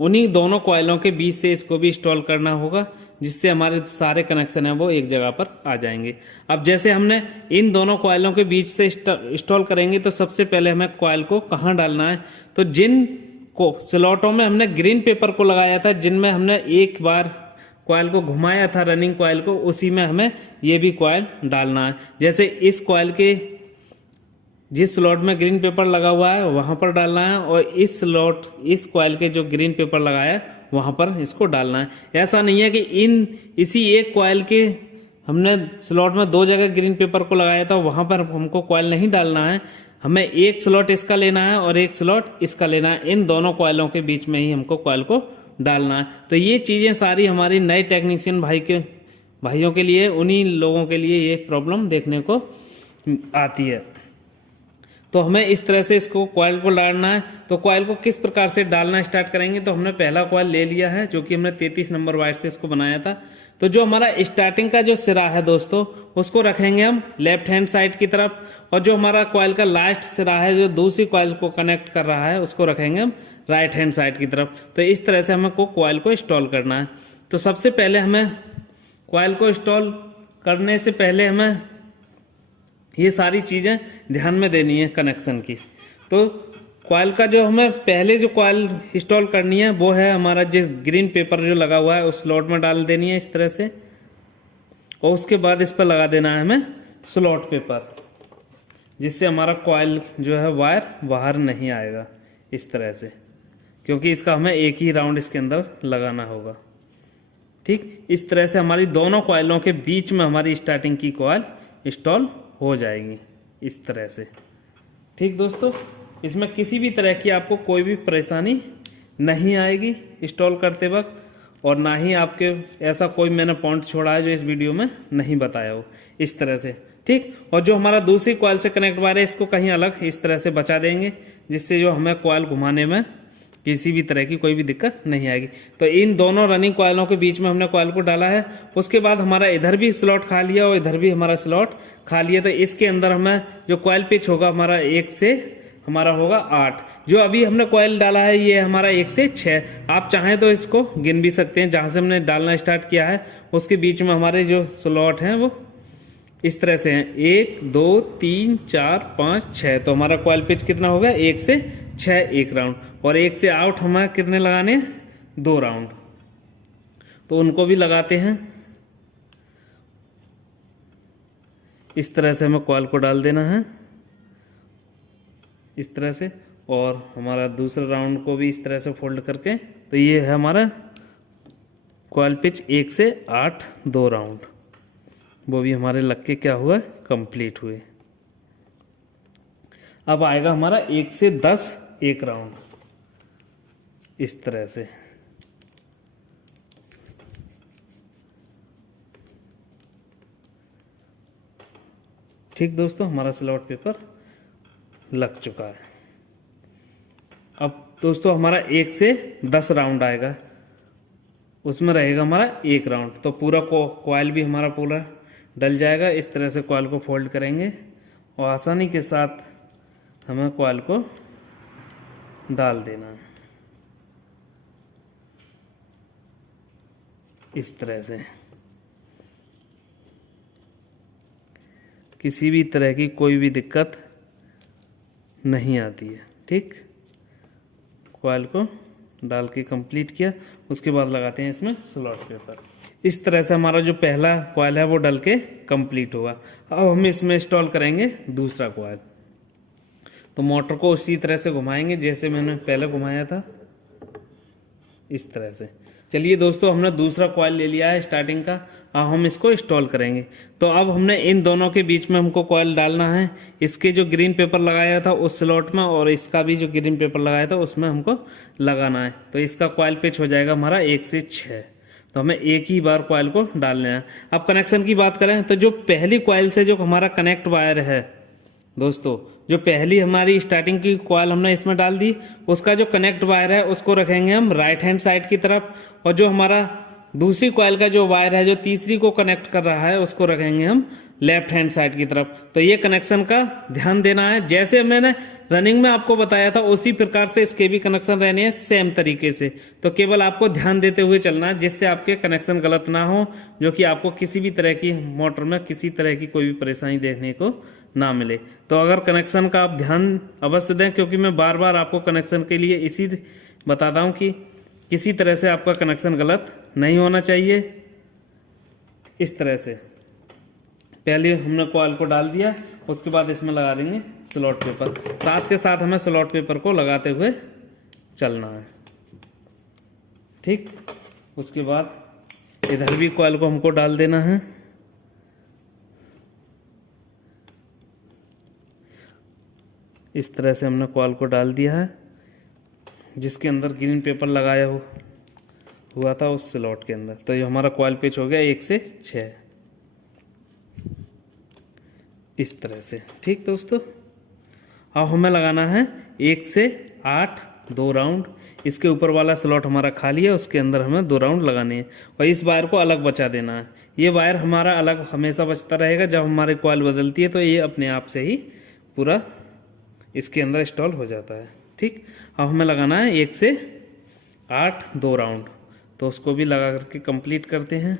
उन्हीं दोनों कॉइलों के बीच से इसको भी इंस्टॉल करना होगा, जिससे हमारे सारे कनेक्शन हैं वो एक जगह पर आ जाएंगे। अब जैसे हमने इन दोनों कॉइलों के बीच से इंस्टॉल करेंगे, तो सबसे पहले हमें कॉइल को कहाँ डालना है। तो जिन को स्लॉटों में हमने ग्रीन पेपर को लगाया था, जिनमें हमने एक बार कॉइल को घुमाया था रनिंग कॉइल को, उसी में हमें ये भी कॉइल डालना है। जैसे इस कॉइल के जिस स्लॉट में ग्रीन पेपर लगा हुआ है वहां पर डालना है, और इस कॉइल के जो ग्रीन पेपर लगाया है वहां पर इसको डालना है। ऐसा नहीं है कि इसी एक कॉइल के हमने स्लॉट में 2 जगह ग्रीन पेपर को लगाया था वहां पर हमको कॉइल नहीं डालना है। हमें एक स्लॉट इसका लेना है और एक स्लॉट इसका लेना है। इन दोनों कॉइलों के बीच में ही हमको कॉइल को डालना है। तो ये चीजें सारी हमारी नए टेक्नीशियन भाइयों के लिए, उन्हीं लोगों के लिए ये प्रॉब्लम देखने को आती है। तो हमें इस तरह से इसको कॉइल को डालना है। तो कॉइल को किस प्रकार से डालना स्टार्ट करेंगे, तो हमने पहला कॉइल ले लिया है जो कि हमने 33 नंबर वायर से इसको बनाया था। तो जो हमारा स्टार्टिंग का जो सिरा है दोस्तों, उसको रखेंगे हम लेफ्ट हैंड साइड की तरफ, और जो हमारा कॉइल का लास्ट सिरा है जो दूसरी कॉइल को कनेक्ट कर रहा है, उसको रखेंगे हम राइट हैंड साइड की तरफ। तो इस तरह से हमको कॉइल को इंस्टॉल करना है। तो सबसे पहले हमें कॉइल को इंस्टॉल करने से पहले हमें ये सारी चीज़ें ध्यान में देनी है कनेक्शन की। तो कॉइल का जो हमें पहले जो कॉइल इंस्टॉल करनी है वो है हमारा जिस ग्रीन पेपर जो लगा हुआ है उस स्लॉट में डाल देनी है इस तरह से, और उसके बाद इस पर लगा देना है हमें स्लॉट पेपर, जिससे हमारा कॉइल जो है वायर बाहर नहीं आएगा इस तरह से, क्योंकि इसका हमें एक ही राउंड इसके अंदर लगाना होगा। ठीक, इस तरह से हमारी दोनों कॉइलों के बीच में हमारी स्टार्टिंग की कॉइल इंस्टॉल हो जाएगी इस तरह से। ठीक दोस्तों, इसमें किसी भी तरह की आपको कोई भी परेशानी नहीं आएगी इंस्टॉल करते वक्त, और ना ही आपके ऐसा कोई मैंने पॉइंट छोड़ा है जो इस वीडियो में नहीं बताया हो इस तरह से। ठीक, और जो हमारा दूसरी कॉइल से कनेक्ट वायर है इसको कहीं अलग इस तरह से बचा देंगे, जिससे जो हमें कॉइल घुमाने में किसी भी तरह की कोई भी दिक्कत नहीं आएगी। तो इन दोनों रनिंग कॉइलों के बीच में हमने कॉइल को डाला है। उसके बाद हमारा इधर भी स्लॉट खा लिया और इधर भी हमारा स्लॉट खा लिया। तो इसके अंदर हमें जो कॉइल पिच होगा हमारा 1 से हमारा होगा 8। जो अभी हमने कॉइल डाला है ये हमारा 1 से 6। आप चाहें तो इसको गिन भी सकते हैं, जहां से हमने डालना स्टार्ट किया है उसके बीच में हमारे जो स्लॉट हैं वो इस तरह से हैं, 1 2 3 4 5 6। तो हमारा कॉइल पिच कितना हो गया, 1 से 6 1 राउंड, और 1 से 8 हमें कितने लगाने, 2 राउंड। तो उनको भी लगाते हैं इस तरह से, हमें कॉइल को डाल देना है इस तरह से, और हमारा दूसरा राउंड को भी इस तरह से फोल्ड करके। तो ये है हमारा कॉइल पिच 1 से 8 2 राउंड, वो भी हमारे लग के क्या हुआ, कंप्लीट हुए। अब आएगा हमारा 1 से 10 1 राउंड इस तरह से। ठीक दोस्तों, हमारा स्लॉट पेपर लग चुका है। अब दोस्तों हमारा 1 से 10 राउंड आएगा, उसमें रहेगा हमारा 1 राउंड। तो पूरा कॉइल भी हमारा पूरा डल जाएगा। इस तरह से कॉइल को फोल्ड करेंगे और आसानी के साथ हमें कॉइल को डाल देना है इस तरह से। किसी भी तरह की कोई भी दिक्कत नहीं आती है। ठीक, कॉइल को डाल के कंप्लीट किया, उसके बाद लगाते हैं इसमें स्लॉट पेपर। इस तरह से हमारा जो पहला कॉइल है वो डल के कंप्लीट होगा। अब हम इसमें इंस्टॉल करेंगे दूसरा कॉइल। तो मोटर को उसी तरह से घुमाएंगे जैसे मैंने पहले घुमाया था इस तरह से। चलिए दोस्तों, हमने दूसरा कॉइल ले लिया है स्टार्टिंग का, अब हम इसको इंस्टॉल करेंगे। तो अब हमने इन दोनों के बीच में हमको कॉइल डालना है। इसके जो ग्रीन पेपर लगाया था उस स्लॉट में, और इसका भी जो ग्रीन पेपर लगाया था उसमें हमको लगाना है। तो इसका कॉइल पिच हो जाएगा हमारा 1 से 6। तो हमें एक ही बार कॉइल को डालना है। अब कनेक्शन की बात करें तो जो पहली कॉइल से जो हमारा कनेक्ट वायर है दोस्तों, जो पहली हमारी स्टार्टिंग की कॉइल हमने इसमें डाल दी, उसका जो कनेक्ट वायर है उसको रखेंगे हम राइट हैंड साइड की तरफ, और जो हमारा दूसरी कॉइल का जो वायर है जो तीसरी को कनेक्ट कर रहा है उसको रखेंगे हम लेफ्ट हैंड साइड की तरफ। तो ये कनेक्शन का ध्यान देना है, जैसे मैंने रनिंग में आपको बताया था उसी प्रकार से इसके भी कनेक्शन रहने हैं सेम तरीके से। तो केवल आपको ध्यान देते हुए चलना है जिससे आपके कनेक्शन गलत ना हो, जो कि आपको किसी भी तरह की मोटर में किसी तरह की कोई भी परेशानी देखने को ना मिले। तो अगर कनेक्शन का आप ध्यान अवश्य दें, क्योंकि मैं बार बार आपको कनेक्शन के लिए इसी बताता हूँ कि किसी तरह से आपका कनेक्शन गलत नहीं होना चाहिए। इस तरह से पहले हमने कॉइल को डाल दिया, उसके बाद इसमें लगा देंगे स्लॉट पेपर। साथ के साथ हमें स्लॉट पेपर को लगाते हुए चलना है। ठीक, उसके बाद इधर भी कॉइल को हमको डाल देना है। इस तरह से हमने कॉइल को डाल दिया है, जिसके अंदर ग्रीन पेपर लगाया हुआ था उस स्लॉट के अंदर। तो ये हमारा कॉइल पिच हो गया 1 से 6 इस तरह से। ठीक दोस्तों, अब हमें लगाना है 1 से 8 2 राउंड। इसके ऊपर वाला स्लॉट हमारा खाली है, उसके अंदर हमें 2 राउंड लगाने हैं, और इस वायर को अलग बचा देना है। ये वायर हमारा अलग हमेशा बचता रहेगा, जब हमारी कॉइल बदलती है तो ये अपने आप से ही पूरा इसके अंदर इंस्टॉल हो जाता है। ठीक, अब हमें लगाना है 1 से 8 2 राउंड। तो उसको भी लगा करके कंप्लीट करते हैं।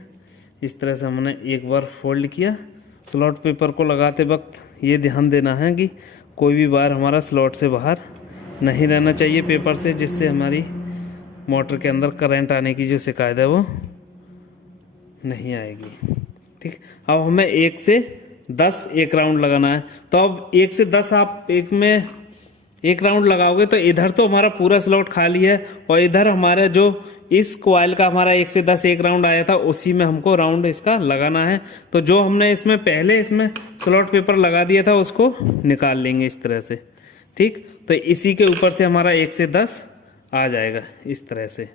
इस तरह से हमने एक बार फोल्ड किया, स्लॉट पेपर को लगाते वक्त ये ध्यान देना है कि कोई भी वायर हमारा स्लॉट से बाहर नहीं रहना चाहिए पेपर से, जिससे हमारी मोटर के अंदर करंट आने की जो शिकायत है वो नहीं आएगी। ठीक, अब हमें 1 से 10 एक राउंड लगाना है। तो अब 1 से 10 आप एक में एक राउंड लगाओगे तो इधर तो हमारा पूरा स्लॉट खाली है, और इधर हमारा जो इस कॉइल का हमारा 1 से 10 एक राउंड आया था उसी में हमको राउंड इसका लगाना है। तो जो हमने इसमें पहले इसमें स्लॉट पेपर लगा दिया था उसको निकाल लेंगे इस तरह से। ठीक, तो इसी के ऊपर से हमारा 1 से 10 आ जाएगा इस तरह से।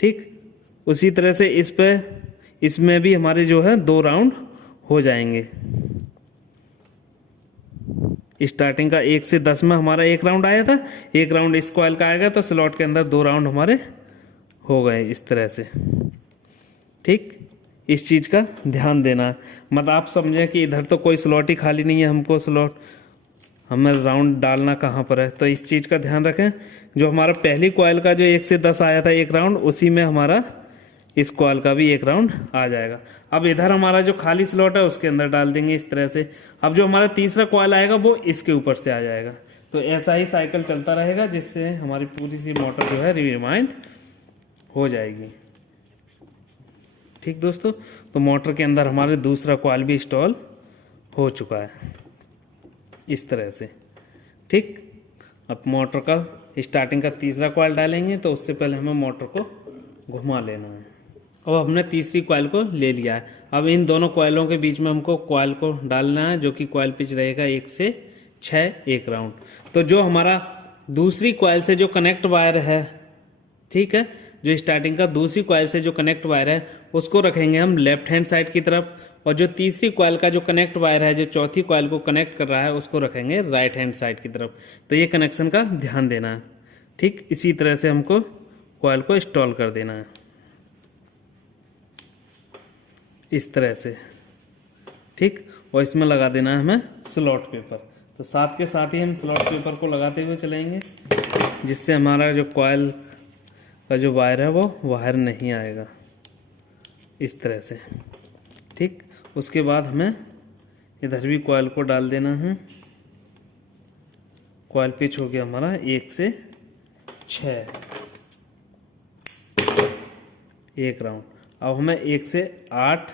ठीक, उसी तरह से इस पे इसमें भी हमारे जो है 2 राउंड हो जाएंगे। स्टार्टिंग का 1 से 10 में हमारा एक राउंड आया था, एक राउंड इस कॉइल का आएगा, तो स्लॉट के अंदर 2 राउंड हमारे हो गए इस तरह से। ठीक, इस चीज़ का ध्यान देना है, मत आप समझें कि इधर तो कोई स्लॉट ही खाली नहीं है, हमको स्लॉट हमें राउंड डालना कहाँ पर है। तो इस चीज़ का ध्यान रखें, जो हमारा पहली कॉइल का जो 1 से 10 आया था एक राउंड, उसी में हमारा इस कॉइल का भी एक राउंड आ जाएगा। अब इधर हमारा जो खाली स्लॉट है उसके अंदर डाल देंगे इस तरह से। अब जो हमारा तीसरा कॉइल आएगा वो इसके ऊपर से आ जाएगा। तो ऐसा ही साइकिल चलता रहेगा, जिससे हमारी पूरी सी मोटर जो है रिवाइंड हो जाएगी। ठीक दोस्तों, तो मोटर के अंदर हमारे दूसरा कॉइल भी इंस्टॉल हो चुका है इस तरह से। ठीक, अब मोटर का स्टार्टिंग का तीसरा कॉइल डालेंगे, तो उससे पहले हमें मोटर को घुमा लेना है। अब हमने तीसरी कॉइल को ले लिया है। अब इन दोनों कॉइलों के बीच में हमको कॉइल को डालना है, जो कि कॉइल पिच रहेगा 1 से 6 एक राउंड। तो जो हमारा दूसरी कॉइल से जो कनेक्ट वायर है, ठीक है, जो स्टार्टिंग का दूसरी कॉइल से जो कनेक्ट वायर है उसको रखेंगे हम लेफ्ट हैंड साइड की तरफ, और जो तीसरी कॉइल का जो कनेक्ट वायर है जो चौथी कॉइल को कनेक्ट कर रहा है उसको रखेंगे राइट हैंड साइड की तरफ। तो ये कनेक्शन का ध्यान देना है। ठीक, इसी तरह से हमको कॉइल को इंस्टॉल कर देना है इस तरह से। ठीक, और इसमें लगा देना है हमें स्लॉट पेपर। तो साथ के साथ ही हम स्लॉट पेपर को लगाते हुए चलेंगे, जिससे हमारा जो कॉइल का जो वायर है वो बाहर नहीं आएगा इस तरह से। ठीक, उसके बाद हमें इधर भी कॉइल को डाल देना है। कॉइल पिच हो गया हमारा 1 से 6 एक राउंड। अब हमें 1 से 8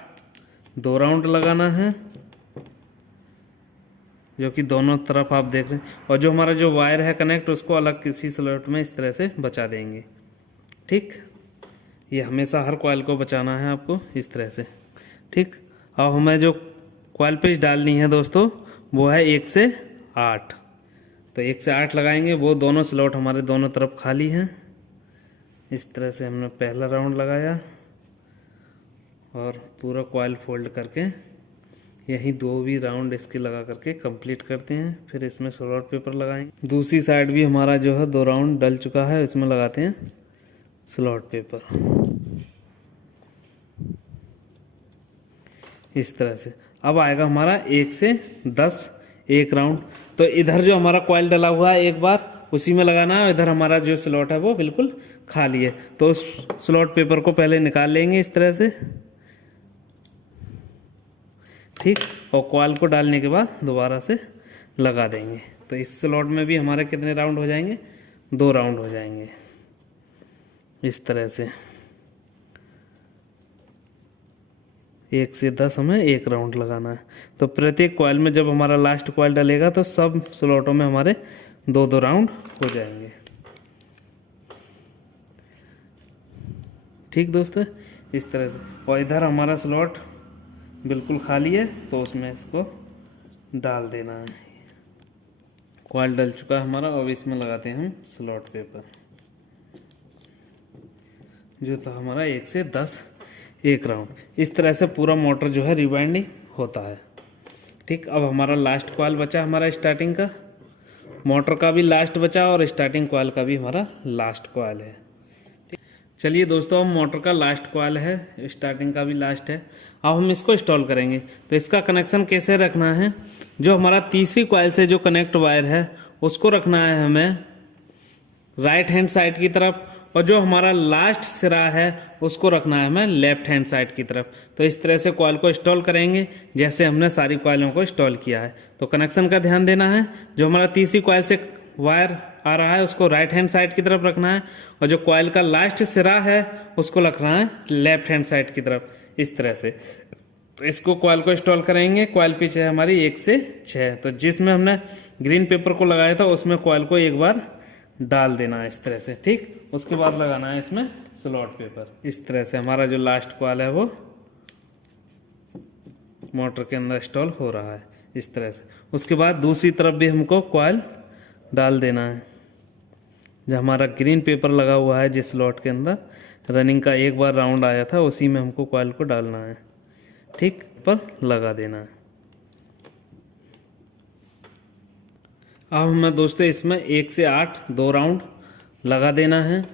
2 राउंड लगाना है, जो कि दोनों तरफ आप देख रहे हैं। और जो हमारा जो वायर है कनेक्ट, उसको अलग किसी स्लॉट में इस तरह से बचा देंगे। ठीक, ये हमेशा हर कॉइल को बचाना है आपको इस तरह से। ठीक, अब हमें जो कॉइल पिच डालनी है दोस्तों वो है 1 से 8। तो 1 से 8 लगाएंगे, वो दोनों स्लॉट हमारे दोनों तरफ खाली हैं। इस तरह से हमने पहला राउंड लगाया, और पूरा कॉइल फोल्ड करके यही 2 भी राउंड इसके लगा करके कंप्लीट करते हैं। फिर इसमें स्लॉट पेपर लगाएंगे। दूसरी साइड भी हमारा जो है 2 राउंड डल चुका है, इसमें लगाते हैं स्लॉट पेपर इस तरह से। अब आएगा हमारा 1 से 10 एक राउंड। तो इधर जो हमारा कॉइल डला हुआ है एक बार उसी में लगाना है, इधर हमारा जो स्लॉट है वो बिल्कुल खाली है। तो उस स्लॉट पेपर को पहले निकाल लेंगे इस तरह से। ठीक, और कॉइल को डालने के बाद दोबारा से लगा देंगे। तो इस स्लॉट में भी हमारे कितने राउंड हो जाएंगे? 2 राउंड हो जाएंगे इस तरह से। 1 से 10 हमें एक राउंड लगाना है। तो प्रत्येक कॉइल में जब हमारा लास्ट कॉइल डलेगा तो सब स्लॉटों में हमारे 2-2 राउंड हो जाएंगे। ठीक दोस्तों, इस तरह से। और इधर हमारा स्लॉट बिल्कुल खाली है, तो उसमें इसको डाल देना है। कॉइल डल चुका है हमारा, अब इसमें लगाते हैं हम स्लॉट पेपर, जो था हमारा 1 से 10 एक राउंड। इस तरह से पूरा मोटर जो है रिवाइंडिंग होता है। ठीक, अब हमारा लास्ट कॉइल बचा हमारा स्टार्टिंग का, मोटर का भी लास्ट बचा और स्टार्टिंग कॉइल का भी हमारा लास्ट कॉइल है। चलिए दोस्तों, अब मोटर का लास्ट कॉइल है, स्टार्टिंग का भी लास्ट है। अब हम इसको इंस्टॉल करेंगे। तो इसका कनेक्शन कैसे रखना है? जो हमारा तीसरी कॉइल से जो कनेक्ट वायर है उसको रखना है हमें राइट हैंड साइड की तरफ, और जो हमारा लास्ट सिरा है उसको रखना है हमें लेफ्ट हैंड साइड की तरफ। तो इस तरह से कॉइल को इंस्टॉल करेंगे जैसे हमने सारी कॉइलों को इंस्टॉल किया है। तो कनेक्शन का ध्यान देना है, जो हमारा तीसरी कॉइल से वायर आ रहा है उसको राइट हैंड साइड की तरफ रखना है, और जो कॉइल का लास्ट सिरा है उसको रखना है लेफ्ट हैंड साइड की तरफ, इस तरह से। तो इसको कॉइल को इंस्टॉल करेंगे। कॉइल पिच है हमारी 1 से 6, तो जिसमें हमने ग्रीन पेपर को लगाया था उसमें कॉइल को एक बार डाल देना है इस तरह से, ठीक। उसके बाद लगाना है इसमें स्लॉट पेपर। इस तरह से हमारा जो लास्ट कॉइल है वो मोटर के अंदर इंस्टॉल हो रहा है इस तरह से। उसके बाद दूसरी तरफ भी हमको कॉइल डाल देना है। जो हमारा ग्रीन पेपर लगा हुआ है जिस स्लॉट के अंदर रनिंग का एक बार राउंड आया था, उसी में हमको कॉइल को डालना है, ठीक, पर लगा देना है। अब हमें दोस्तों इसमें 1 से 8 2 राउंड लगा देना है।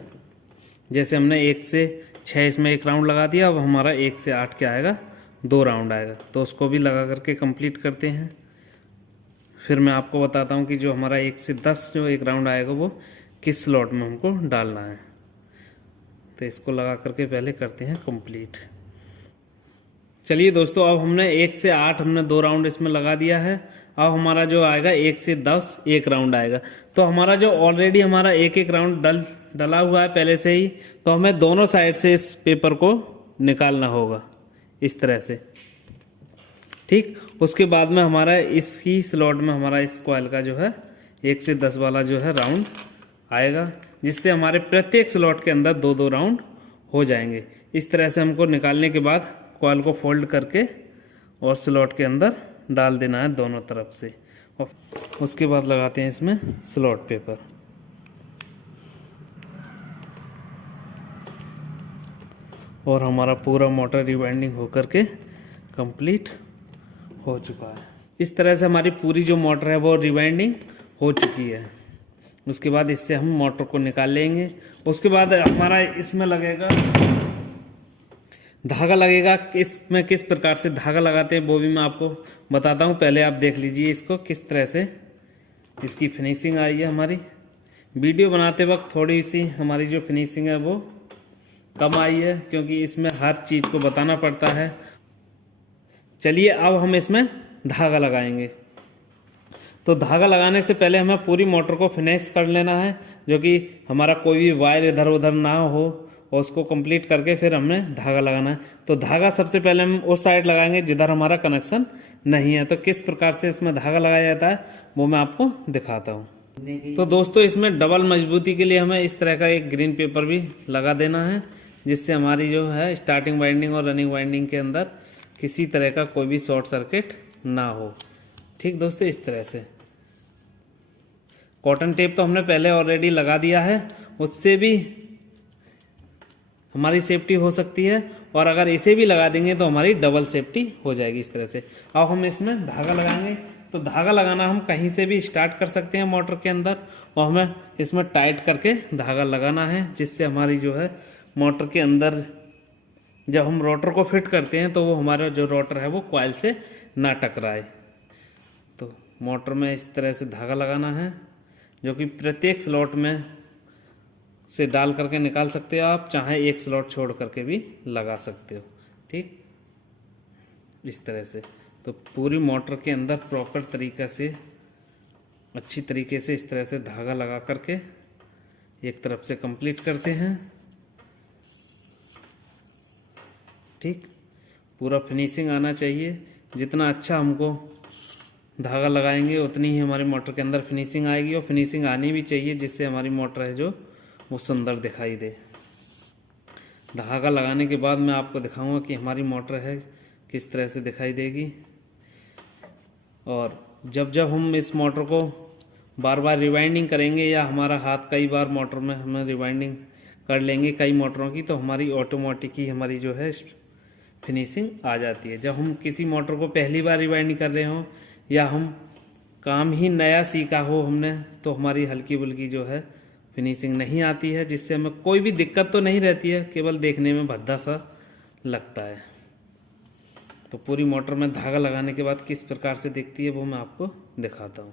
जैसे हमने 1 से 6 इसमें 1 राउंड लगा दिया, अब हमारा 1 से 8 क्या आएगा, 2 राउंड आएगा। तो उसको भी लगा करके कंप्लीट करते हैं। फिर मैं आपको बताता हूँ कि जो हमारा 1 से 10 जो 1 राउंड आएगा वो किस स्लॉट में हमको डालना है। तो इसको लगा करके पहले करते हैं कंप्लीट। चलिए दोस्तों, अब हमने 1 से 8 हमने 2 राउंड इसमें लगा दिया है। अब हमारा जो आएगा 1 से 10 1 राउंड आएगा। तो हमारा जो ऑलरेडी हमारा 1 राउंड डला हुआ है पहले से ही, तो हमें दोनों साइड से इस पेपर को निकालना होगा इस तरह से, ठीक। उसके बाद में हमारा इस ही स्लॉट में हमारा इस कॉइल का जो है 1 से 10 वाला जो है राउंड आएगा, जिससे हमारे प्रत्येक स्लॉट के अंदर 2-2 राउंड हो जाएंगे। इस तरह से हमको निकालने के बाद कॉइल को फोल्ड करके और स्लॉट के अंदर डाल देना है दोनों तरफ से, और उसके बाद लगाते हैं इसमें स्लॉट पेपर। और हमारा पूरा मोटर रिवाइंडिंग होकर के कंप्लीट हो चुका है। इस तरह से हमारी पूरी जो मोटर है वो रिवाइंडिंग हो चुकी है। उसके बाद इससे हम मोटर को निकाल लेंगे। उसके बाद हमारा इसमें लगेगा धागा लगेगा। इसमें किस प्रकार से धागा लगाते हैं वो भी मैं आपको बताता हूँ। पहले आप देख लीजिए इसको किस तरह से इसकी फिनिशिंग आई है। हमारी वीडियो बनाते वक्त थोड़ी सी हमारी जो फिनिशिंग है वो कम आई है, क्योंकि इसमें हर चीज़ को बताना पड़ता है। चलिए अब हम इसमें धागा लगाएंगे। तो धागा लगाने से पहले हमें पूरी मोटर को फिनिश कर लेना है, जो कि हमारा कोई भी वायर इधर उधर ना हो, और उसको कंप्लीट करके फिर हमने धागा लगाना है। तो धागा सबसे पहले हम उस साइड लगाएंगे जिधर हमारा कनेक्शन नहीं है। तो किस प्रकार से इसमें धागा लगाया जाता है वो मैं आपको दिखाता हूँ। तो दोस्तों, इसमें डबल मजबूती के लिए हमें इस तरह का एक ग्रीन पेपर भी लगा देना है, जिससे हमारी जो है स्टार्टिंग वाइंडिंग और रनिंग वाइंडिंग के अंदर किसी तरह का कोई भी शॉर्ट सर्किट ना हो, ठीक दोस्तों। इस तरह से कॉटन टेप तो हमने पहले ऑलरेडी लगा दिया है, उससे भी हमारी सेफ्टी हो सकती है, और अगर इसे भी लगा देंगे तो हमारी डबल सेफ्टी हो जाएगी इस तरह से। अब हम इसमें धागा लगाएंगे। तो धागा लगाना हम कहीं से भी स्टार्ट कर सकते हैं मोटर के अंदर, और हमें इसमें टाइट करके धागा लगाना है, जिससे हमारी जो है मोटर के अंदर जब हम रोटर को फिट करते हैं तो वो हमारा जो रोटर है वो कॉइल से ना टकराए। तो मोटर में इस तरह से धागा लगाना है, जो कि प्रत्येक स्लॉट में से डाल करके निकाल सकते हो आप, चाहे एक स्लॉट छोड़ करके भी लगा सकते हो, ठीक, इस तरह से। तो पूरी मोटर के अंदर प्रॉपर तरीके से अच्छी तरीके से इस तरह से धागा लगा करके एक तरफ से कंप्लीट करते हैं, ठीक। पूरा फिनिशिंग आना चाहिए। जितना अच्छा हमको धागा लगाएंगे उतनी ही हमारी मोटर के अंदर फिनिशिंग आएगी, और फिनिशिंग आनी भी चाहिए, जिससे हमारी मोटर है जो वो सुंदर दिखाई दे। धागा लगाने के बाद मैं आपको दिखाऊंगा कि हमारी मोटर है किस तरह से दिखाई देगी। और जब जब हम इस मोटर को बार बार रिवाइंडिंग करेंगे, या हमारा हाथ कई बार मोटर में हमें रिवाइंडिंग कर लेंगे कई मोटरों की, तो हमारी ऑटोमेटिक ही हमारी जो है फिनिशिंग आ जाती है। जब हम किसी मोटर को पहली बार रिवाइंडिंग कर रहे हों, या हम काम ही नया सीखा हो हमने, तो हमारी हल्की बुल्की जो है फिनिशिंग नहीं आती है, जिससे हमें कोई भी दिक्कत तो नहीं रहती है, केवल देखने में भद्दा सा लगता है। तो पूरी मोटर में धागा लगाने के बाद किस प्रकार से दिखती है वो मैं आपको दिखाता हूँ।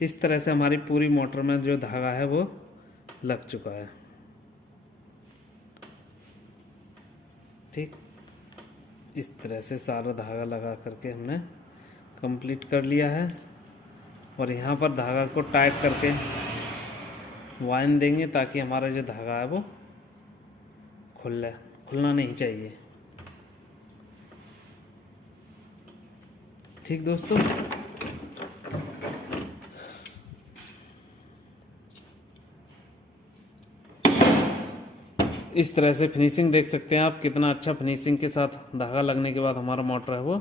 इस तरह से हमारी पूरी मोटर में जो धागा है वो लग चुका है। ठीक, इस तरह से सारा धागा लगा करके हमने कंप्लीट कर लिया है। और यहाँ पर धागा को टाइट करके वाइन देंगे ताकि हमारा जो धागा है वो खुलना नहीं चाहिए। ठीक दोस्तों, इस तरह से फिनिशिंग देख सकते हैं आप, कितना अच्छा फिनिशिंग के साथ धागा लगने के बाद हमारा मोटर है वो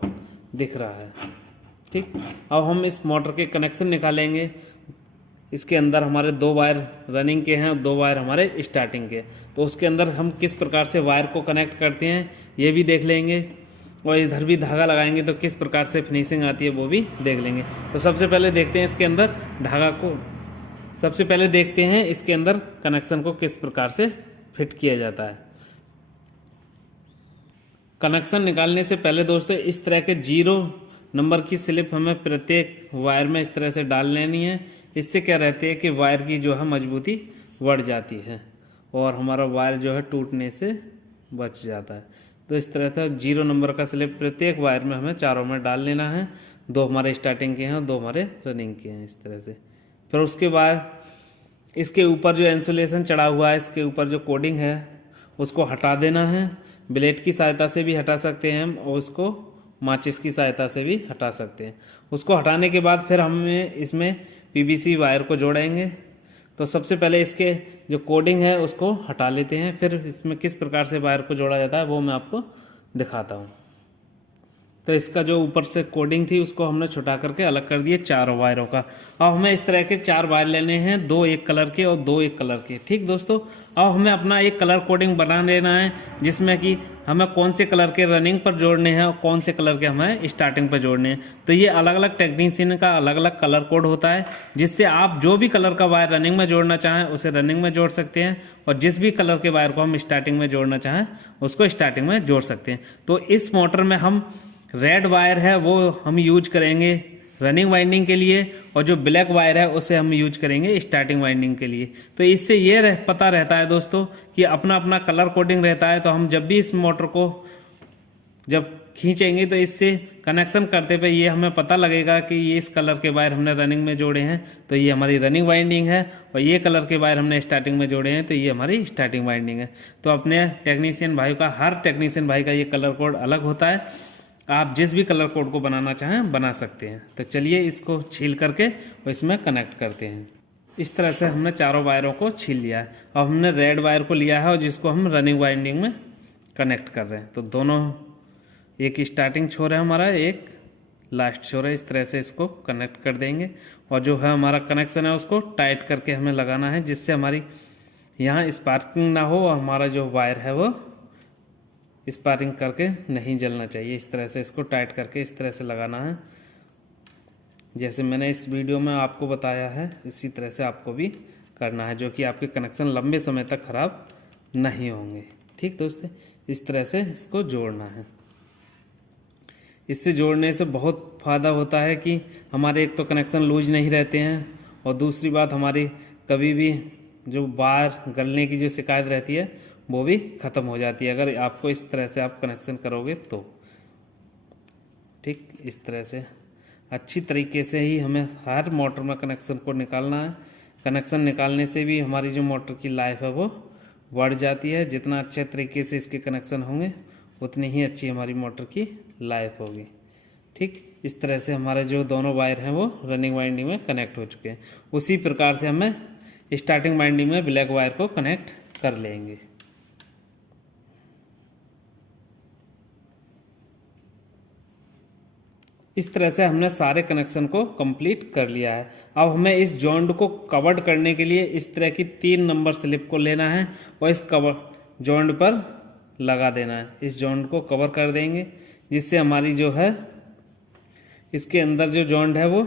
दिख रहा है। ठीक, अब हम इस मोटर के कनेक्शन निकालेंगे। इसके अंदर हमारे 2 वायर रनिंग के हैं और 2 वायर हमारे स्टार्टिंग के, तो उसके अंदर हम किस प्रकार से वायर को कनेक्ट करते हैं ये भी देख लेंगे, और इधर भी धागा लगाएंगे तो किस प्रकार से फिनिशिंग आती है वो भी देख लेंगे। तो सबसे पहले देखते हैं इसके अंदर धागा को, सबसे पहले देखते हैं इसके अंदर कनेक्शन को किस प्रकार से फिट किया जाता है। कनेक्शन निकालने से पहले दोस्तों इस तरह के 0 नंबर की स्लिप हमें प्रत्येक वायर में इस तरह से डाल लेनी है। इससे क्या रहती है कि वायर की जो है मजबूती बढ़ जाती है और हमारा वायर जो है टूटने से बच जाता है। तो इस तरह से 0 नंबर का स्लिप प्रत्येक वायर में हमें चारों में डाल लेना है। 2 हमारे स्टार्टिंग के हैं और 2 हमारे रनिंग के हैं इस तरह से। फिर उसके बाद इसके ऊपर जो इंसुलेशन चढ़ा हुआ है, इसके ऊपर जो कोडिंग है उसको हटा देना है। ब्लेड की सहायता से भी हटा सकते हैं हम, और उसको माचिस की सहायता से भी हटा सकते हैं। उसको हटाने के बाद फिर हमें इसमें पीवीसी वायर को जोड़ेंगे। तो सबसे पहले इसके जो कोडिंग है उसको हटा लेते हैं, फिर इसमें किस प्रकार से वायर को जोड़ा जाता है वो मैं आपको दिखाता हूँ। तो इसका जो ऊपर से कोडिंग थी उसको हमने छुटा करके अलग कर दिए 4 वायरों का। अब हमें इस तरह के 4 वायर लेने हैं, 2 एक कलर के और 2 एक कलर के। ठीक दोस्तों, अब हमें अपना एक कलर कोडिंग बना लेना है जिसमें कि हमें कौन से कलर के रनिंग पर जोड़ने हैं और कौन से कलर के हमें स्टार्टिंग पर जोड़ने हैं। तो ये अलग अलग टेक्नीशियन का अलग अलग कलर कोड होता है, जिससे आप जो भी कलर का वायर रनिंग में जोड़ना चाहें उसे रनिंग में जोड़ सकते हैं, और जिस भी कलर के वायर को हम स्टार्टिंग में जोड़ना चाहें उसको स्टार्टिंग में जोड़ सकते हैं। तो इस मोटर में हम रेड वायर है वो हम यूज करेंगे रनिंग वाइंडिंग के लिए, और जो ब्लैक वायर है उसे हम यूज करेंगे स्टार्टिंग वाइंडिंग के लिए। तो इससे ये पता रहता है दोस्तों कि अपना अपना कलर कोडिंग रहता है। तो हम जब भी इस मोटर को जब खींचेंगे तो इससे कनेक्शन करते पे ये हमें पता लगेगा कि ये इस कलर के वायर हमने रनिंग में जोड़े हैं तो ये हमारी रनिंग वाइंडिंग है, और ये कलर के वायर हमने स्टार्टिंग में जोड़े हैं तो ये हमारी स्टार्टिंग वाइंडिंग है। तो अपने टेक्नीशियन भाई का, हर टेक्नीशियन भाई का ये कलर कोड अलग होता है। आप जिस भी कलर कोड को बनाना चाहें बना सकते हैं। तो चलिए इसको छील करके और इसमें कनेक्ट करते हैं। इस तरह से हमने चारों वायरों को छील लिया है। अब हमने रेड वायर को लिया है और जिसको हम रनिंग वाइंडिंग में कनेक्ट कर रहे हैं। तो दोनों, एक स्टार्टिंग छोर है हमारा, एक लास्ट छोर है, इस तरह से इसको कनेक्ट कर देंगे। और जो है हमारा कनेक्शन है उसको टाइट करके हमें लगाना है, जिससे हमारी यहाँ स्पार्किंग ना हो और हमारा जो वायर है वो स्पार्किंग करके नहीं जलना चाहिए। इस तरह से इसको टाइट करके इस तरह से लगाना है, जैसे मैंने इस वीडियो में आपको बताया है इसी तरह से आपको भी करना है, जो कि आपके कनेक्शन लंबे समय तक खराब नहीं होंगे। ठीक दोस्तों, इस तरह से इसको जोड़ना है। इससे जोड़ने से बहुत फ़ायदा होता है कि हमारे एक तो कनेक्शन लूज नहीं रहते हैं, और दूसरी बात हमारी कभी भी जो वायर गलने की जो शिकायत रहती है वो भी ख़त्म हो जाती है अगर आपको इस तरह से आप कनेक्शन करोगे तो। ठीक, इस तरह से अच्छी तरीके से ही हमें हर मोटर में कनेक्शन को निकालना है। कनेक्शन निकालने से भी हमारी जो मोटर की लाइफ है वो बढ़ जाती है। जितना अच्छे तरीके से इसके कनेक्शन होंगे उतनी ही अच्छी हमारी मोटर की लाइफ होगी। ठीक, इस तरह से हमारे जो दोनों वायर हैं वो रनिंग वाइंडिंग में कनेक्ट हो चुके हैं। उसी प्रकार से हमें स्टार्टिंग वाइंडिंग में ब्लैक वायर को कनेक्ट कर लेंगे। इस तरह से हमने सारे कनेक्शन को कंप्लीट कर लिया है। अब हमें इस जॉइंट को कवर्ड करने के लिए इस तरह की 3 नंबर स्लिप को लेना है और इस कवर जॉइंट पर लगा देना है। इस जॉइंट को कवर कर देंगे, जिससे हमारी जो है इसके अंदर जो जॉइंट है वो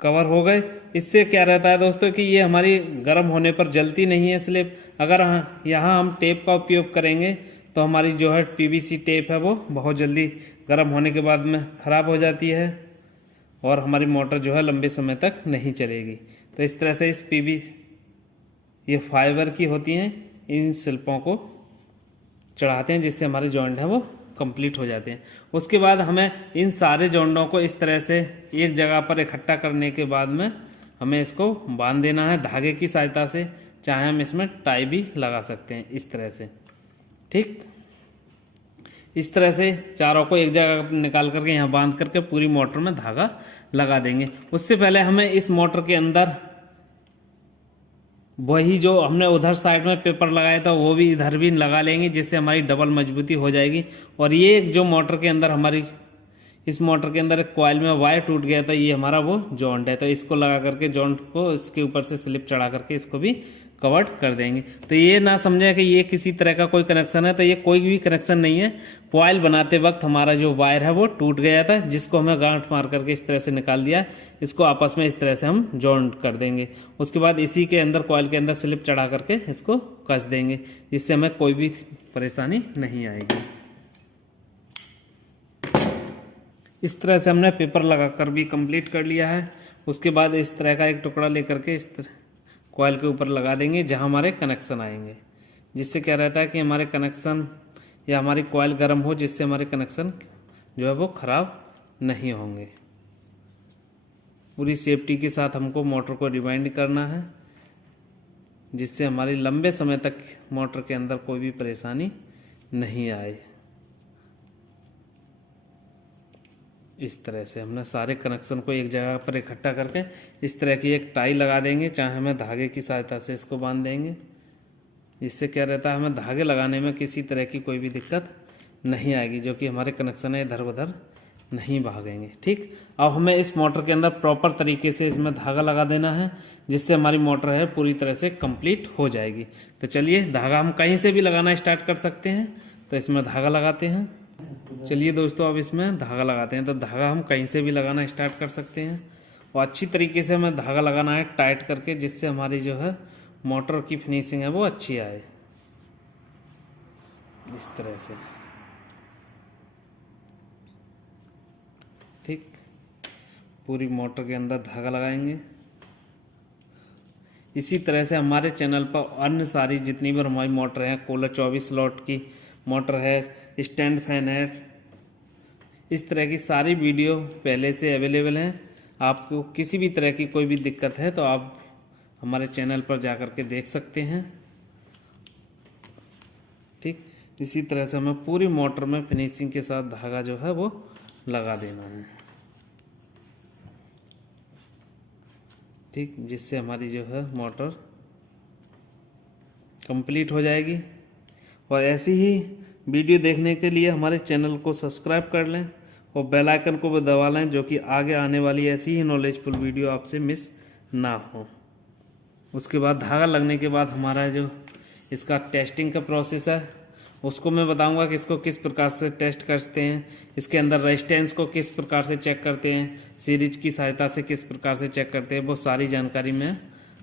कवर हो गए। इससे क्या रहता है दोस्तों कि ये हमारी गर्म होने पर जलती नहीं है स्लिप। अगर यहाँ हम टेप का उपयोग करेंगे तो हमारी जो है पीवीसी टेप है वो बहुत जल्दी गर्म होने के बाद में ख़राब हो जाती है, और हमारी मोटर जो है लंबे समय तक नहीं चलेगी। तो इस तरह से इस ये फाइबर की होती हैं, इन स्लिपों को चढ़ाते हैं जिससे हमारे जॉइंट है वो कंप्लीट हो जाते हैं। उसके बाद हमें इन सारे जॉइंटों को इस तरह से एक जगह पर इकट्ठा करने के बाद में हमें इसको बांध देना है धागे की सहायता से, चाहे हम इसमें टाई भी लगा सकते हैं इस तरह से। ठीक, इस तरह से चारों को एक जगह निकाल करके यहाँ बांध करके पूरी मोटर में धागा लगा देंगे। उससे पहले हमें इस मोटर के अंदर वही जो हमने उधर साइड में पेपर लगाया था वो भी इधर भी लगा लेंगे, जिससे हमारी डबल मजबूती हो जाएगी। और ये जो मोटर के अंदर हमारी इस मोटर के अंदर एक कॉइल में वायर टूट गया था, ये हमारा वो जॉइंट है, तो इसको लगा करके जॉइंट को इसके ऊपर से स्लिप चढ़ा करके इसको भी कवर्ड कर देंगे। तो ये ना समझे कि ये किसी तरह का कोई कनेक्शन है, तो ये कोई भी कनेक्शन नहीं है। कॉइल बनाते वक्त हमारा जो वायर है वो टूट गया था, जिसको हमें गांठ मार करके इस तरह से निकाल दिया। इसको आपस में इस तरह से हम जॉइंट कर देंगे। उसके बाद इसी के अंदर कॉइल के अंदर स्लिप चढ़ा करके इसको कस देंगे, जिससे हमें कोई भी परेशानी नहीं आएगी। इस तरह से हमने पेपर लगाकर भी कंप्लीट कर लिया है। उसके बाद इस तरह का एक टुकड़ा लेकर के इस तरह कॉइल के ऊपर लगा देंगे जहां हमारे कनेक्शन आएंगे, जिससे क्या रहता है कि हमारे कनेक्शन या हमारी कॉइल गर्म हो, जिससे हमारे कनेक्शन जो है वो खराब नहीं होंगे। पूरी सेफ्टी के साथ हमको मोटर को रिवाइंड करना है, जिससे हमारी लंबे समय तक मोटर के अंदर कोई भी परेशानी नहीं आए। इस तरह से हमने सारे कनेक्शन को एक जगह पर इकट्ठा करके इस तरह की एक टाई लगा देंगे, चाहे हमें धागे की सहायता से इसको बांध देंगे। इससे क्या रहता है, हमें धागे लगाने में किसी तरह की कोई भी दिक्कत नहीं आएगी, जो कि हमारे कनेक्शन है इधर उधर नहीं भागेंगे। ठीक, अब हमें इस मोटर के अंदर प्रॉपर तरीके से इसमें धागा लगा देना है, जिससे हमारी मोटर है पूरी तरह से कंप्लीट हो जाएगी। तो चलिए, धागा हम कहीं से भी लगाना स्टार्ट कर सकते हैं, तो इसमें धागा लगाते हैं। चलिए दोस्तों, अब इसमें धागा लगाते हैं। तो धागा हम कहीं से भी लगाना स्टार्ट कर सकते हैं, और अच्छी तरीके से हमें धागा लगाना है टाइट करके, जिससे हमारी जो है मोटर की फिनिशिंग है वो अच्छी आए। इस तरह से, ठीक, पूरी मोटर के अंदर धागा लगाएंगे। इसी तरह से हमारे चैनल पर अन्य सारी जितनी भी हमारी मोटर है, कूलर 24 स्लॉट की मोटर है, स्टैंड फैन है, इस तरह की सारी वीडियो पहले से अवेलेबल हैं। आपको किसी भी तरह की कोई भी दिक्कत है तो आप हमारे चैनल पर जाकर के देख सकते हैं। ठीक, इसी तरह से हमें पूरी मोटर में फिनिशिंग के साथ धागा जो है वो लगा देना है। ठीक, जिससे हमारी जो है मोटर कंप्लीट हो जाएगी। और ऐसी ही वीडियो देखने के लिए हमारे चैनल को सब्सक्राइब कर लें और बेल आइकन को भी दबा लें, जो कि आगे आने वाली ऐसी ही नॉलेजफुल वीडियो आपसे मिस ना हो। उसके बाद धागा लगने के बाद हमारा जो इसका टेस्टिंग का प्रोसेस है, उसको मैं बताऊंगा कि इसको किस प्रकार से टेस्ट करते हैं, इसके अंदर रेजिस्टेंस को किस प्रकार से चेक करते हैं, सीरीज की सहायता से किस प्रकार से चेक करते हैं, वो सारी जानकारी मैं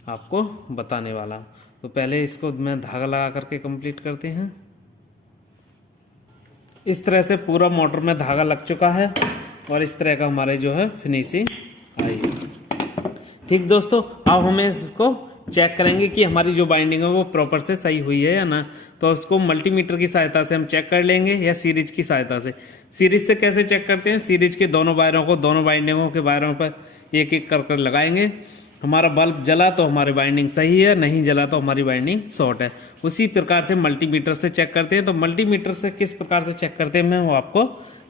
आपको बताने वाला हूँ। तो पहले इसको मैं धागा लगा करके कंप्लीट करते हैं। इस तरह से पूरा मोटर में धागा लग चुका है और इस तरह का हमारे जो है फिनिशिंग आई है। ठीक दोस्तों, अब हमें इसको चेक करेंगे कि हमारी जो बाइंडिंग है वो प्रॉपर से सही हुई है या ना। तो इसको मल्टीमीटर की सहायता से हम चेक कर लेंगे या सीरीज की सहायता से। सीरीज से कैसे चेक करते हैं, सीरीज के दोनों वायरों को दोनों बाइंडिंगों के वायरों पर एक एक कर लगाएंगे। हमारा बल्ब जला तो हमारी बाइंडिंग सही है, नहीं जला तो हमारी बाइंडिंग शॉर्ट है। उसी प्रकार से मल्टीमीटर से चेक करते हैं। तो मल्टीमीटर से किस प्रकार से चेक करते हैं मैं वो आपको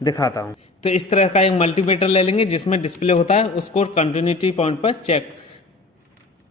दिखाता हूं। तो इस तरह का एक मल्टीमीटर ले लेंगे जिसमें डिस्प्ले होता है, उसको कंटिन्यूटी पॉइंट पर चेक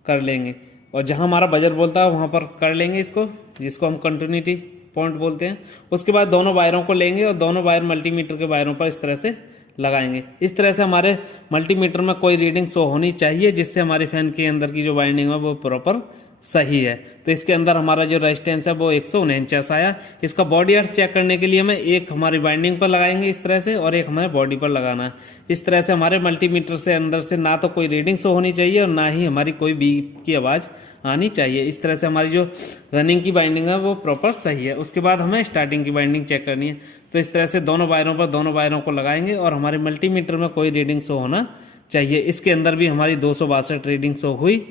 कर लेंगे और जहां हमारा बजर बोलता है वहां पर कर लेंगे इसको, जिसको हम कंटिन्यूटी पॉइंट बोलते हैं। उसके बाद दोनों वायरों को लेंगे और दोनों वायर मल्टीमीटर के वायरों पर इस तरह से लगाएंगे। इस तरह से हमारे मल्टीमीटर में कोई रीडिंग शो होनी चाहिए, जिससे हमारे फैन के अंदर की जो वाइंडिंग है वो प्रॉपर सही है। तो इसके अंदर हमारा जो रेजिस्टेंस है वो 149 आया। इसका बॉडी अर्थ चेक करने के लिए हमें एक हमारी वाइंडिंग पर लगाएंगे इस तरह से और एक हमें बॉडी पर लगाना है। इस तरह से हमारे मल्टीमीटर से अंदर से ना तो कोई रीडिंग शो होनी चाहिए और ना ही हमारी कोई बीप की आवाज़ आनी चाहिए। इस तरह से हमारी जो रनिंग की बाइंडिंग है वो प्रॉपर सही है। उसके बाद हमें स्टार्टिंग की बाइंडिंग चेक करनी है। तो इस तरह से दोनों वायरों पर दोनों वायरों को लगाएंगे और हमारे मल्टीमीटर में कोई रीडिंग शो होना चाहिए। इसके अंदर भी हमारी 262 रीडिंग शो हुई।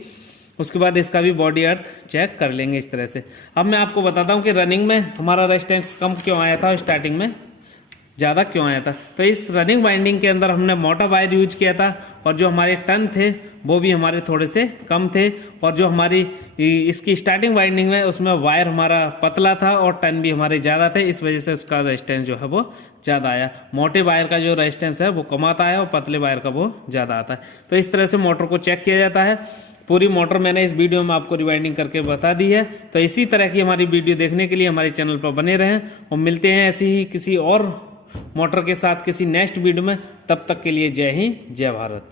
उसके बाद इसका भी बॉडी अर्थ चेक कर लेंगे इस तरह से। अब मैं आपको बताता हूँ कि रनिंग में हमारा रेजिस्टेंस कम क्यों आया था और स्टार्टिंग में ज़्यादा क्यों आया था। तो इस रनिंग वाइंडिंग के अंदर हमने मोटा वायर यूज किया था और जो हमारे टर्न थे वो भी हमारे थोड़े से कम थे, और जो हमारी इसकी स्टार्टिंग वाइंडिंग में उसमें वायर हमारा पतला था और टर्न भी हमारे ज़्यादा थे, इस वजह से उसका रेजिस्टेंस जो है वो ज़्यादा आया। मोटे वायर का जो रेजिस्टेंस है वो कम आता है और पतले वायर का वो ज़्यादा आता है। तो इस तरह से मोटर को चेक किया जाता है। पूरी मोटर मैंने इस वीडियो में आपको रिवाइंडिंग करके बता दी है। तो इसी तरह की हमारी वीडियो देखने के लिए हमारे चैनल पर बने रहें और मिलते हैं ऐसी ही किसी और मोटर के साथ किसी नेक्स्ट वीडियो में। तब तक के लिए जय हिंद, जय भारत।